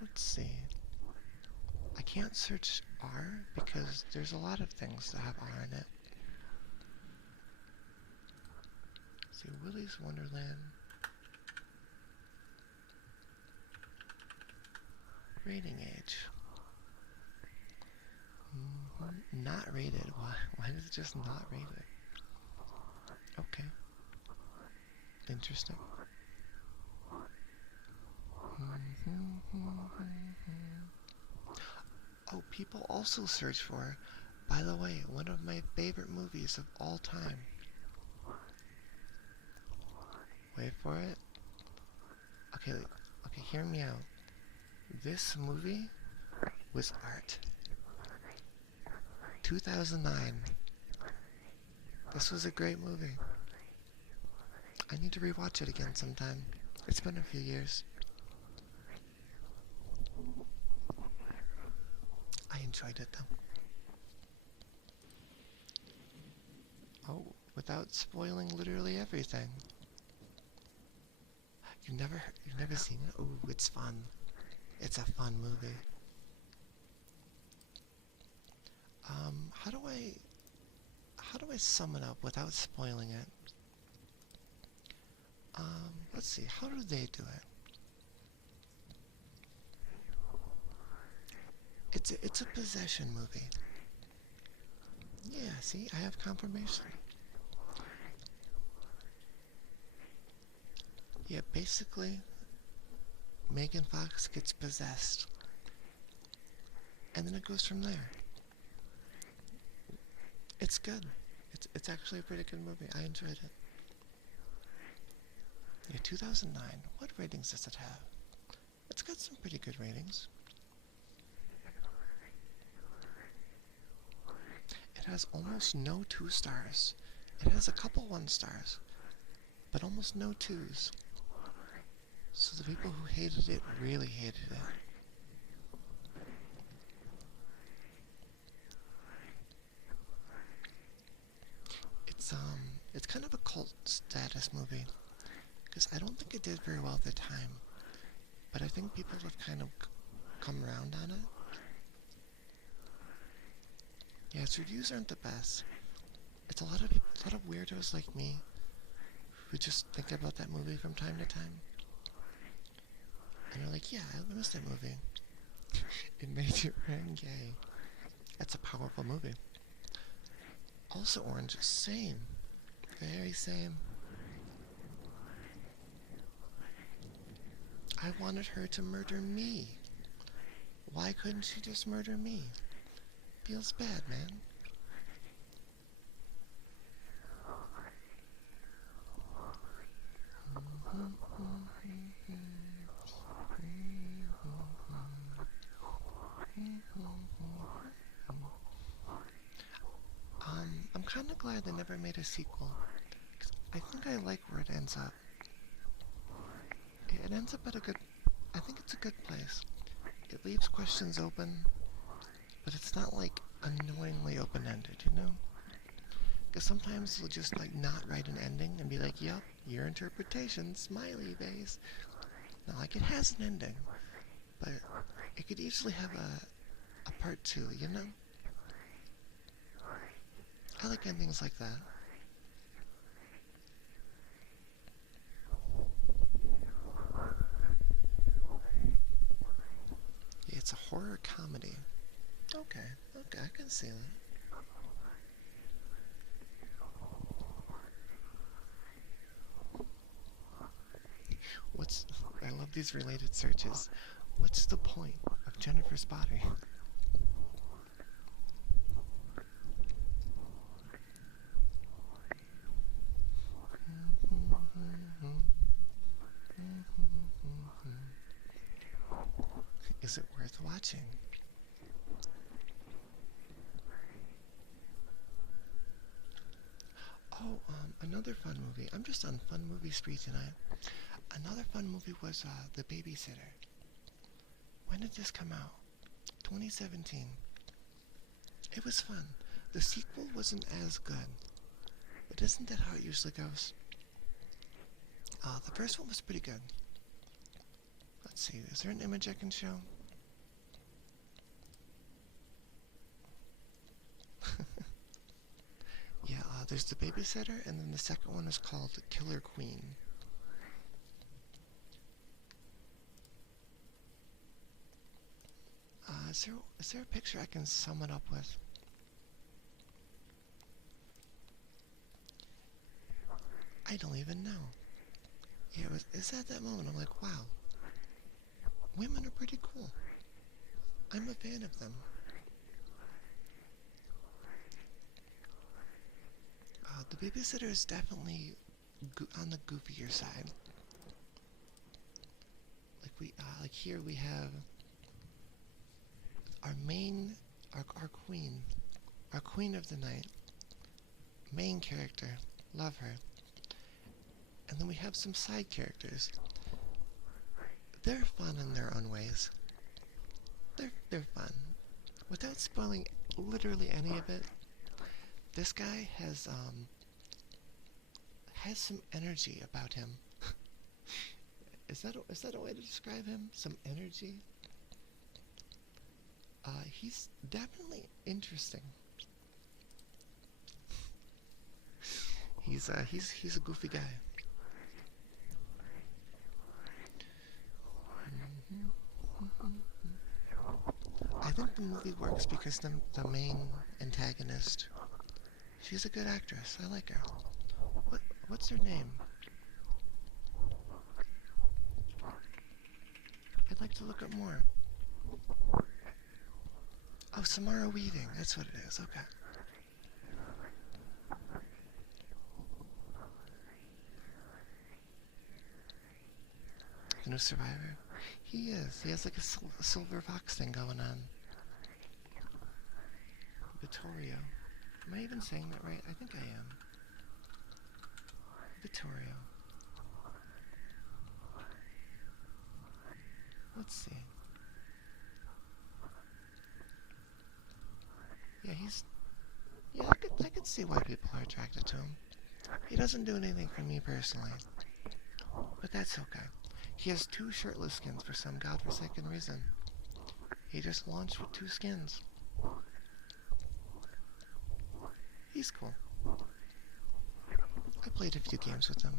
Let's see. I can't search R because there's a lot of things that have R in it. Let's see, Willy's Wonderland. Rating age. Not rated. Why is it just not rated? Okay. Interesting. Oh, people also search for, by the way, one of my favorite movies of all time. Wait for it. Okay, hear me out. This movie was art. 2009. This was a great movie. I need to rewatch it again sometime. It's been a few years. I enjoyed it though. Oh, without spoiling literally everything. You've never seen it? Ooh, it's fun. It's a fun movie. How do I sum it up without spoiling it? Let's see, how do they do it? It's a possession movie. Yeah, see, I have confirmation. Yeah, basically, Megan Fox gets possessed. And then it goes from there. It's good. It's actually a pretty good movie. I enjoyed it. Yeah, 2009. What ratings does it have? It's got some pretty good ratings. It has almost no 2 stars. It has a couple 1 stars, but almost no 2s. So the people who hated it really hated it. It's kind of a cult status movie, because I don't think it did very well at the time. but I think people have kind of come around on it. Yeah, its reviews aren't the best. It's a lot of people, a lot of weirdos like me who just think about that movie from time to time. And they're like, yeah, I missed that movie. It made you ring gay. That's a powerful movie. Also Orange, same. Very same. I wanted her to murder me. Why couldn't she just murder me? Feels bad, man. I'm kind of glad they never made a sequel. I think I like where it ends up. It ends up at a good... I think it's a good place. It leaves questions open, but it's not like annoyingly open-ended, you know? Because sometimes they'll just like not write an ending and be like, yup, your interpretation, smiley face. Now, like, it has an ending, but it could easily have a part 2, you know? I like endings like that. Yeah, it's a horror comedy. Okay, I can see that. I love these related searches. What's the point of Jennifer's body? Is it worth watching? Oh, another fun movie. I'm just on fun movie spree tonight. Another fun movie was The Babysitter. When did this come out? 2017. It was fun. The sequel wasn't as good, but isn't that how it usually goes? The first one was pretty good. Let's see, is there an image I can show? Yeah, there's The Babysitter, and then the second one is called Killer Queen. Is there a picture I can sum it up with? I don't even know. Yeah, it's at that moment I'm like, wow, women are pretty cool. I'm a fan of them. The Babysitter is definitely on the goofier side. Like here we have our main, our queen of the night, main character, love her. And then we have some side characters. They're fun in their own ways. They're fun. Without spoiling literally any of it, this guy has some energy about him. Is that a way to describe him? Some energy? He's definitely interesting. He's a goofy guy. I think the movie works because the main antagonist, she's a good actress. I like her. What's her name? I'd like to look up more. Oh, Samara Weaving. That's what it is. Okay. The new Survivor. He is. He has like a silver fox thing going on. Vittorio. Am I even saying that right? I think I am. Vittorio. Let's see. Yeah, yeah, I could see why people are attracted to him. He doesn't do anything for me personally, but that's okay. He has 2 shirtless skins for some godforsaken reason. He just launched with 2 skins. He's cool. I played a few games with him.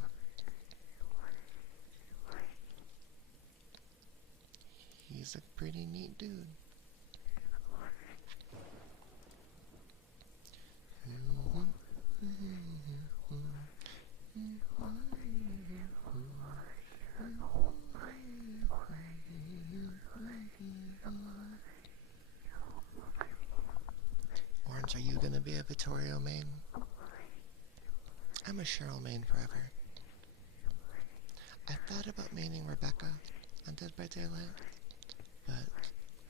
He's a pretty neat dude. Orange, are you gonna be a Vittorio main? I'm a Cheryl main forever. I thought about maining Rebecca on Dead by Daylight, but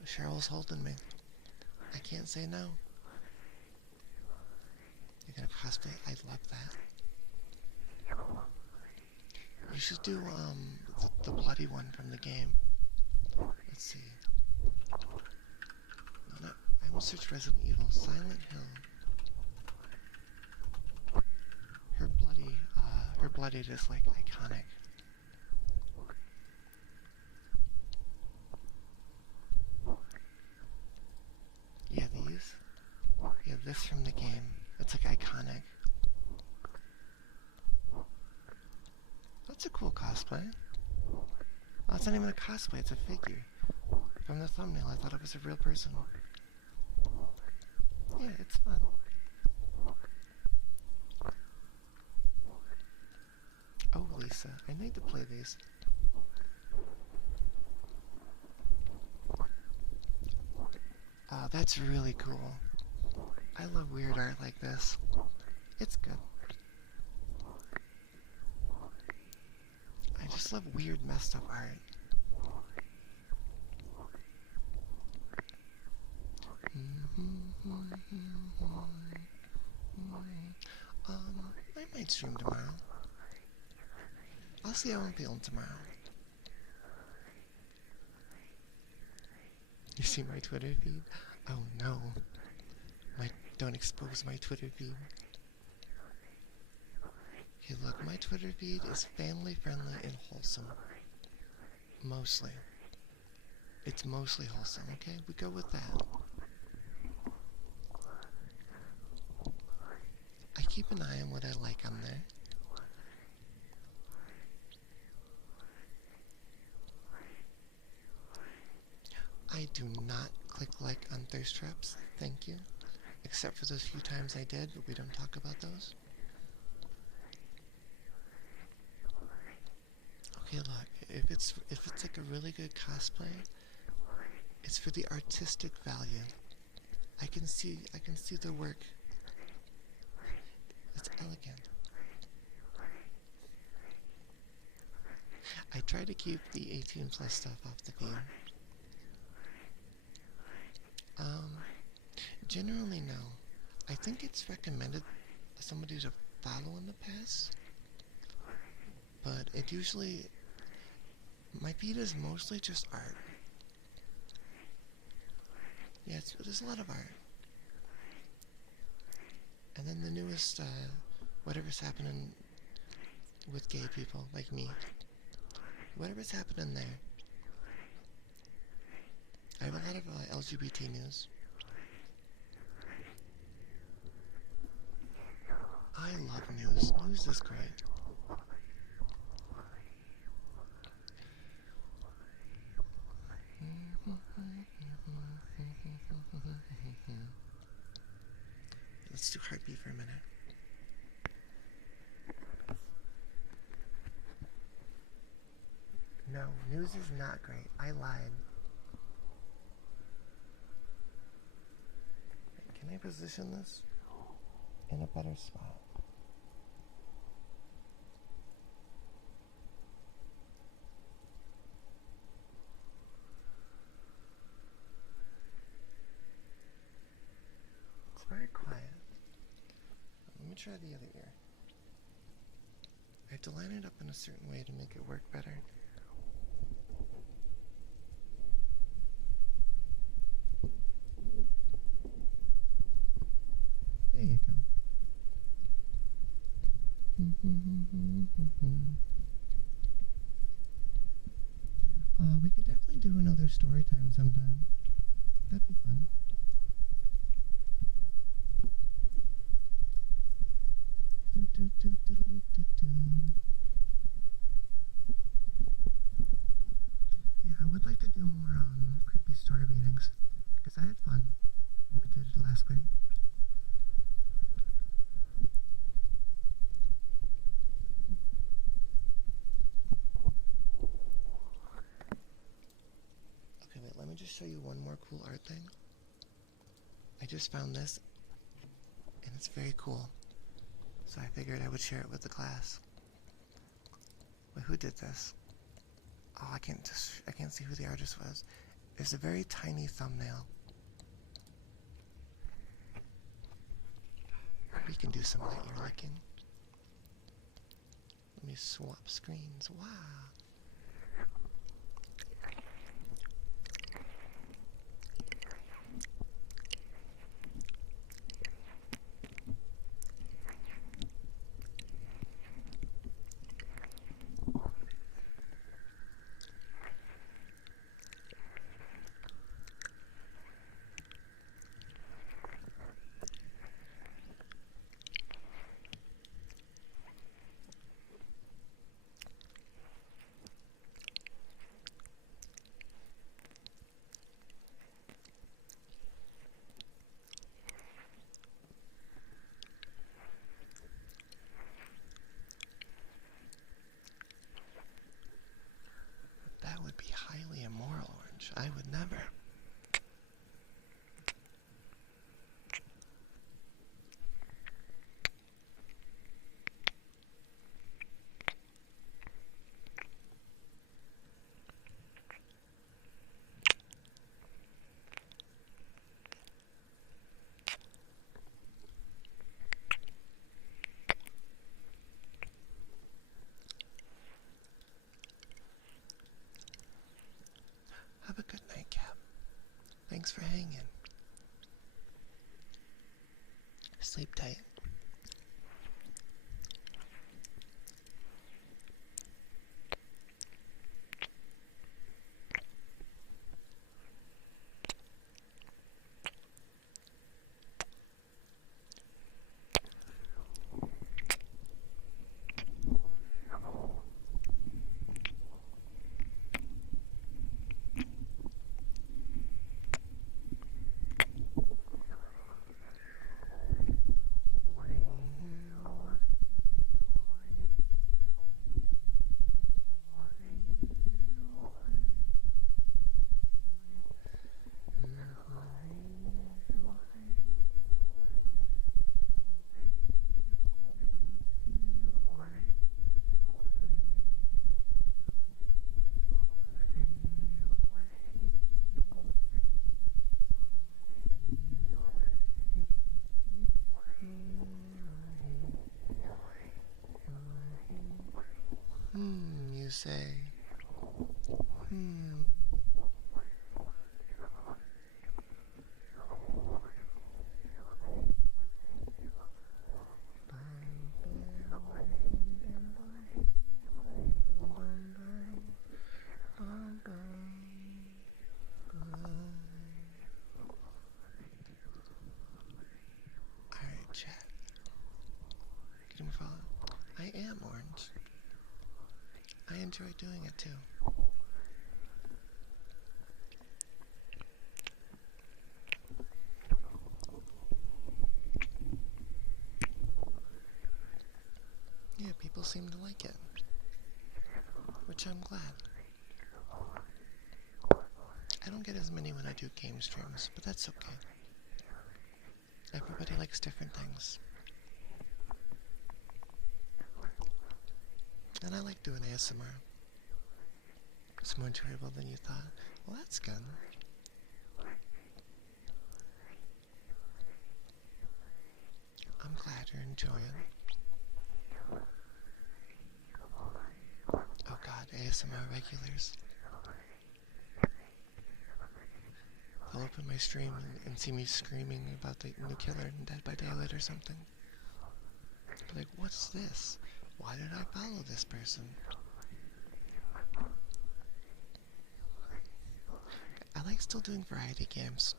Cheryl's holding me. I can't say no. You're gonna cosplay? I'd love that. You should do the bloody one from the game. Let's see. No, I will search Resident Evil. Silent Hill. Her bloodied is like iconic. Yeah, these. Yeah, this from the game. It's like iconic. That's a cool cosplay. Oh, it's not even a cosplay, it's a figure. From the thumbnail, I thought it was a real person. Yeah, it's fun. Oh, Lisa, I need to play these. That's really cool. I love weird art like this. It's good. I just love weird, messed up art. I might stream tomorrow. I'll see how I'm feeling tomorrow. You see my Twitter feed? Oh no. Don't expose my Twitter feed. Okay, look, my Twitter feed is family friendly and wholesome. Mostly. It's mostly wholesome, okay? We go with that. I keep an eye on what I like on there. I do not click like on thirst traps, thank you. Except for those few times I did, but we don't talk about those. Okay, look, if it's like a really good cosplay, it's for the artistic value. I can see the work. It's elegant. I try to keep the 18 plus stuff off the feed. Generally no. I think it's recommended somebody to follow in the past, but it usually, my feed is mostly just art. Yeah, there's a lot of art. And then the newest, whatever's happening with gay people like me. Whatever's happening there. I have a lot of LGBT news. I love news. News is great. Let's do heartbeat for a minute. No, news is not great. I lied. Can I position this in a better spot? It's very quiet. Let me try the other ear. I have to line it up in a certain way to make it work better. There you go. We could definitely do another story time sometime. That'd be fun. Yeah, I would like to do more creepy story readings because I had fun when we did it last week. Okay, wait, let me just show you one more cool art thing. I just found this, and it's very cool. So I figured I would share it with the class. Wait, who did this? Oh, I can't see who the artist was. There's a very tiny thumbnail. We can do some light ear licking. Let me swap screens. Wow. That would be highly immoral, Orange. I would never. Have a good night, Cap. Thanks for hanging. Sleep tight. You say. Alright, chat. Can you follow? I am Orange. I enjoy doing it too. Yeah, people seem to like it. Which I'm glad. I don't get as many when I do game streams, but that's okay. Everybody likes different things. And I like doing ASMR. It's more enjoyable than you thought. Well, that's good. I'm glad you're enjoying. Oh god, ASMR regulars. They'll open my stream and see me screaming about the new killer in Dead by Daylight or something. Be like, what's this? Why did I follow this person? like still doing variety games.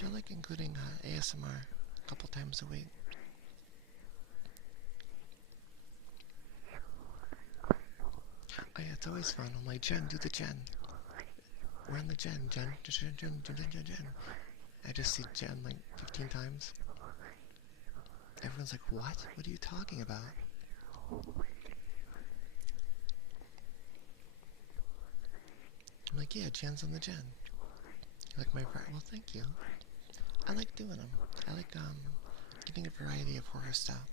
I like including ASMR a couple times a week. Oh yeah, it's always fun. I'm like, Jen, do the Jen. We're on the Jen. Jen. I just see Jen like 15 times. Everyone's like, what? What are you talking about? I'm like, yeah, Jen's on the Jen. Like my well, thank you. I like doing them. I like getting a variety of horror stuff.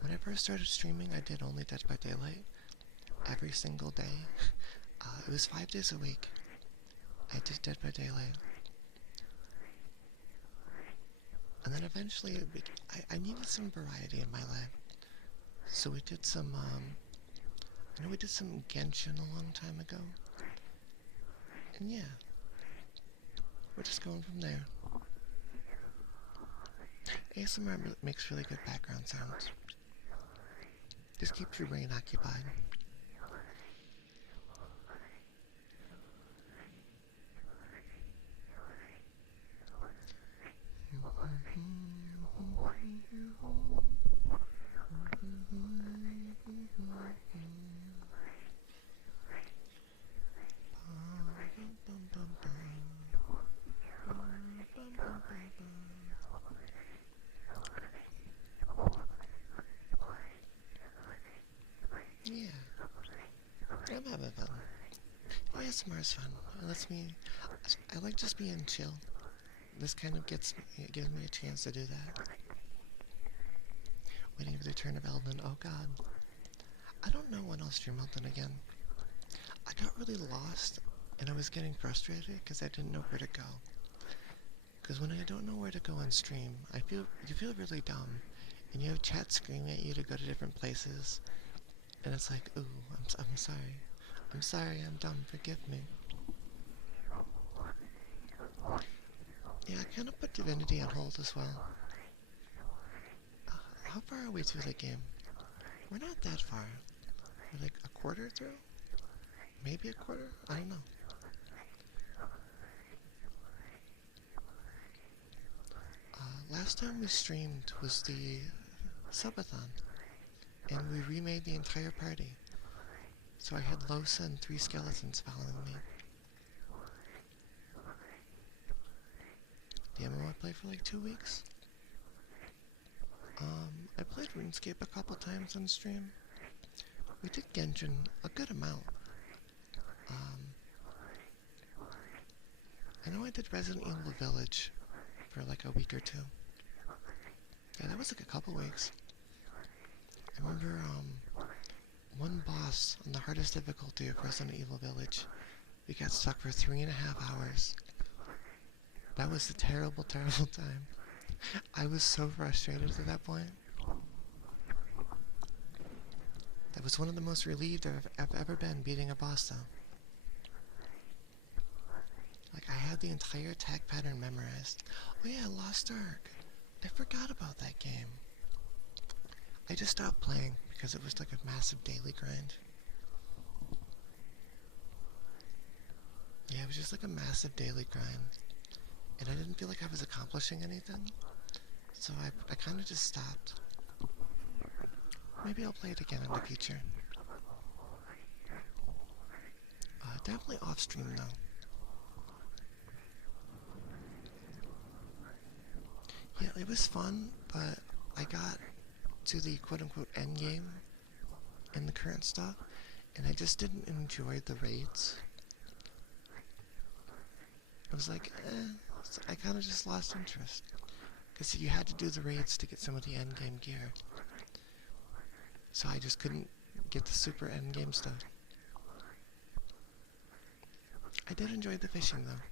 When I first started streaming, I did only Dead by Daylight every single day. It was 5 days a week. I did Dead by Daylight. And then eventually, I needed some variety in my life. So we did some, I know we did some Genshin a long time ago. And yeah, we're just going from there. ASMR makes really good background sounds. Just keeps your brain occupied. Yeah, I'm having fun. ASMR is fun. It lets me. I like just being chill. This kind of gives me a chance to do that. Waiting for the return of Elden. Oh god. I don't know when I'll stream Elden again. I got really lost and I was getting frustrated because I didn't know where to go. Because when I don't know where to go on stream, you feel really dumb, and you have chat screaming at you to go to different places, and it's like, ooh, I'm sorry, I'm dumb, forgive me. Yeah, I kind of put Divinity on hold as well. How far are we through the game? We're not that far. We're like a quarter through? Maybe a quarter? I don't know. Last time we streamed was the subathon, and we remade the entire party. So I had Losa and 3 skeletons following me. The MMO I played for like 2 weeks. I played RuneScape a couple times on stream. We did Genshin a good amount. I know I did Resident Evil Village for like a week or 2. Yeah, that was like a couple weeks. I remember one boss on the hardest difficulty of Resident Evil Village. We got stuck for 3.5 hours. That was a terrible, terrible time. I was so frustrated at that point. That was one of the most relieved I've ever been beating a boss, though. Like, I had the entire attack pattern memorized. Oh yeah, Lost Ark. I forgot about that game. I just stopped playing because it was like a massive daily grind. Yeah, it was just like a massive daily grind. And I didn't feel like I was accomplishing anything. So I kind of just stopped. Maybe I'll play it again in the future. Definitely off stream though. Yeah, it was fun, but I got to the quote-unquote end game in the current stuff, and I just didn't enjoy the raids. I was like, so I kind of just lost interest. Because you had to do the raids to get some of the endgame gear. So I just couldn't get the super endgame stuff. I did enjoy the fishing though.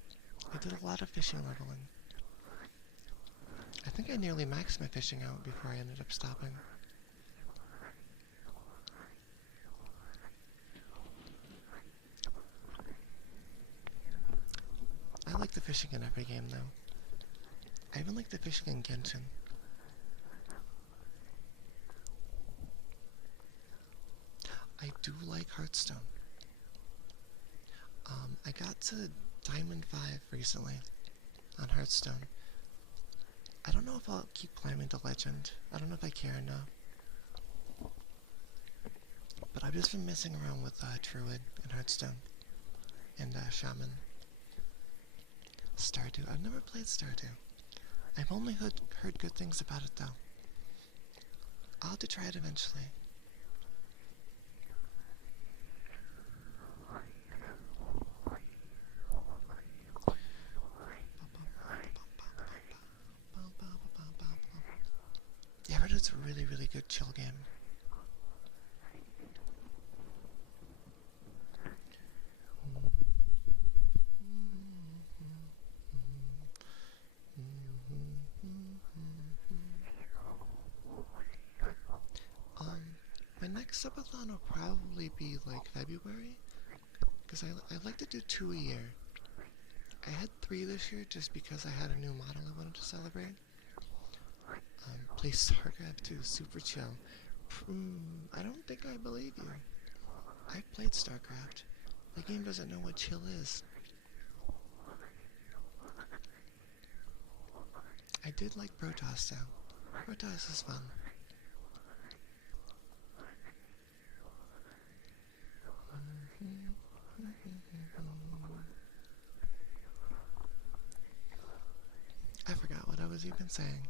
I did a lot of fishing leveling. I think I nearly maxed my fishing out before I ended up stopping. I like the fishing in every game though. I even like the fishing in Genshin. I do like Hearthstone. I got to Diamond 5 recently on Hearthstone. I don't know if I'll keep climbing to Legend. I don't know if I care enough. But I've just been messing around with Druid and Hearthstone and Shaman. Stardew. I've never played Stardew. I've only heard good things about it though. I'll have to try it eventually. Yeah, but it's a really, really good chill game. My next subathon will probably be like February, because I like to do 2 a year. I had 3 this year just because I had a new model I wanted to celebrate. Play StarCraft 2, super chill. I don't think I believe you. I've played StarCraft. The game doesn't know what chill is. I did like Protoss though. Protoss is fun. I forgot what I was even saying.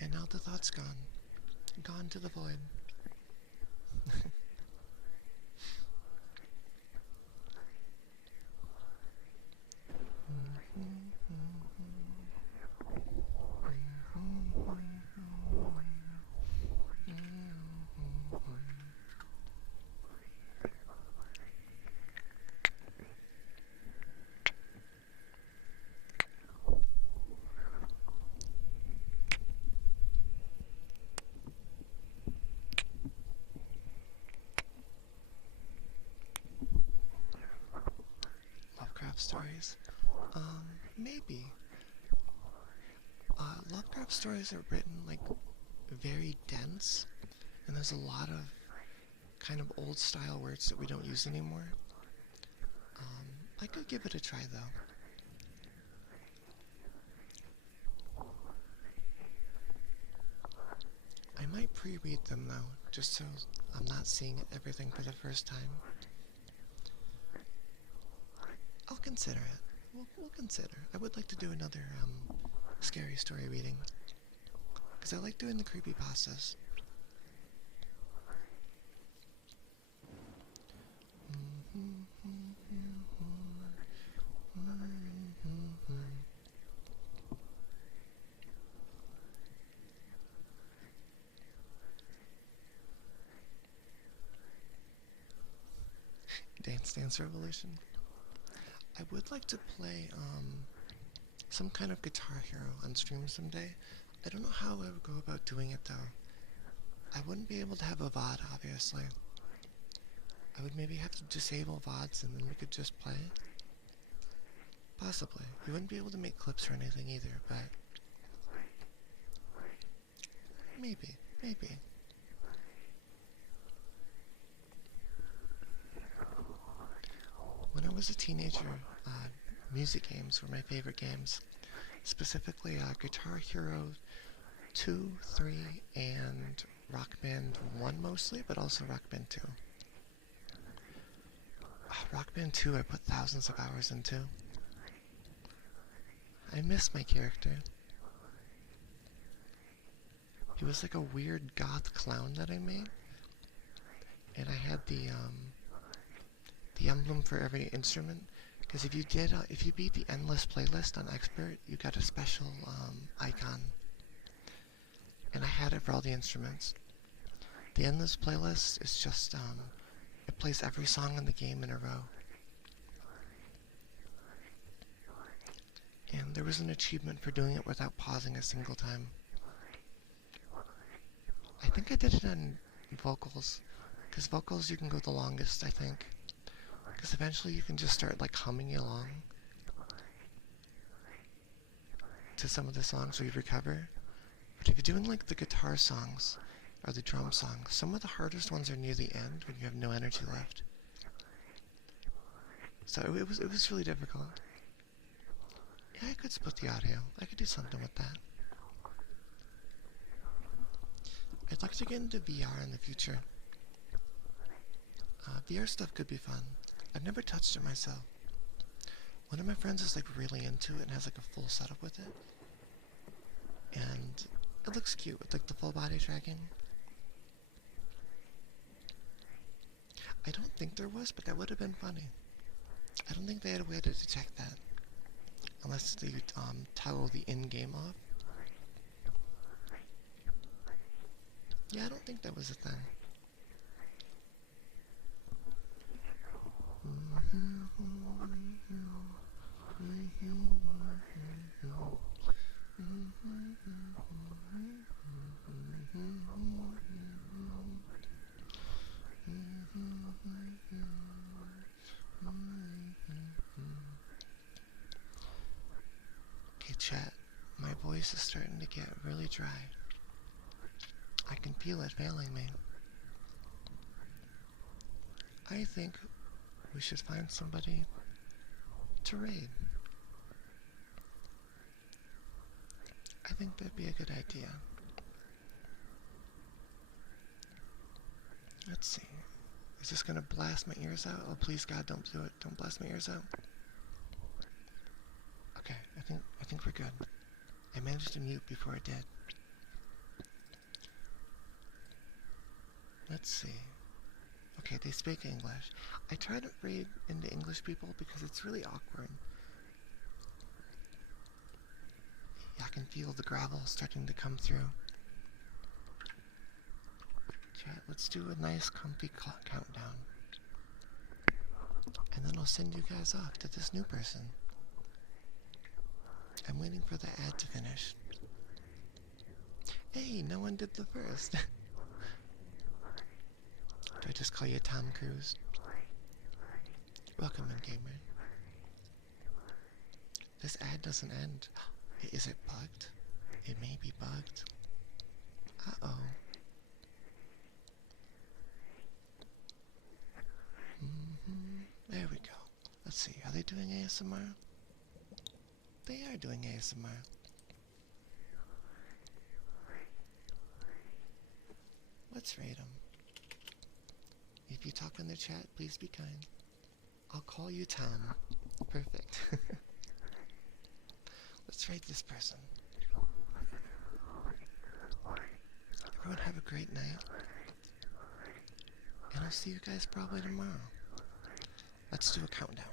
And now the thought's gone. Gone to the void. Lovecraft stories? Maybe. Lovecraft stories are written, like, very dense, and there's a lot of kind of old style words that we don't use anymore. I could give it a try though. I might pre-read them though, just so I'm not seeing everything for the first time. I'll consider it. We'll consider. I would like to do another scary story reading, because I like doing the creepypastas. Dance Revolution. I would like to play some kind of Guitar Hero on stream someday. I don't know how I would go about doing it though. I wouldn't be able to have a VOD, obviously. I would maybe have to disable VODs and then we could just play. Possibly. You wouldn't be able to make clips or anything either, but maybe. When I was a teenager, music games were my favorite games. Specifically, Guitar Hero 2, 3, and Rock Band 1 mostly, but also Rock Band 2. Rock Band 2 I put thousands of hours into. I miss my character. He was like a weird goth clown that I made. And I had the emblem for every instrument. Because if you beat the endless playlist on expert, you got a special icon. And I had it for all the instruments. The endless playlist is just it plays every song in the game in a row. And there was an achievement for doing it without pausing a single time. I think I did it on vocals, because vocals you can go the longest, I think. Because eventually you can just start like humming along to some of the songs where you recover. But if you're doing like the guitar songs or the drum songs, some of the hardest ones are near the end when you have no energy left. So it was really difficult. Yeah, I could split the audio. I could do something with that. I'd like to get into VR in the future. VR stuff could be fun. I've never touched it myself. One of my friends is like really into it and has like a full setup with it. And it looks cute with like the full body tracking. I don't think there was, but that would have been funny. I don't think they had a way to detect that. Unless they toggle the in-game off. Yeah, I don't think that was a thing. Okay, chat. My voice is starting to get really dry. I can feel it failing me. I think we should find somebody to raid. I think that'd be a good idea. Let's see. Is this gonna blast my ears out? Oh, please, God, don't do it. Don't blast my ears out. Okay, I think we're good. I managed to mute before it did. Let's see. Okay, they speak English. I try to read into English people because it's really awkward. Yeah, I can feel the gravel starting to come through. Chat, let's do a nice comfy countdown. And then I'll send you guys off to this new person. I'm waiting for the ad to finish. Hey, no one did the first. Do I just call you Tom Cruise? Welcome in, gamer. This ad doesn't end. Is it bugged? It may be bugged. Uh-oh. There we go. Let's see, are they doing ASMR? They are doing ASMR. Let's rate them. If you talk in the chat, please be kind. I'll call you Tom. Perfect. Let's rate this person. Everyone have a great night. And I'll see you guys probably tomorrow. Let's do a countdown.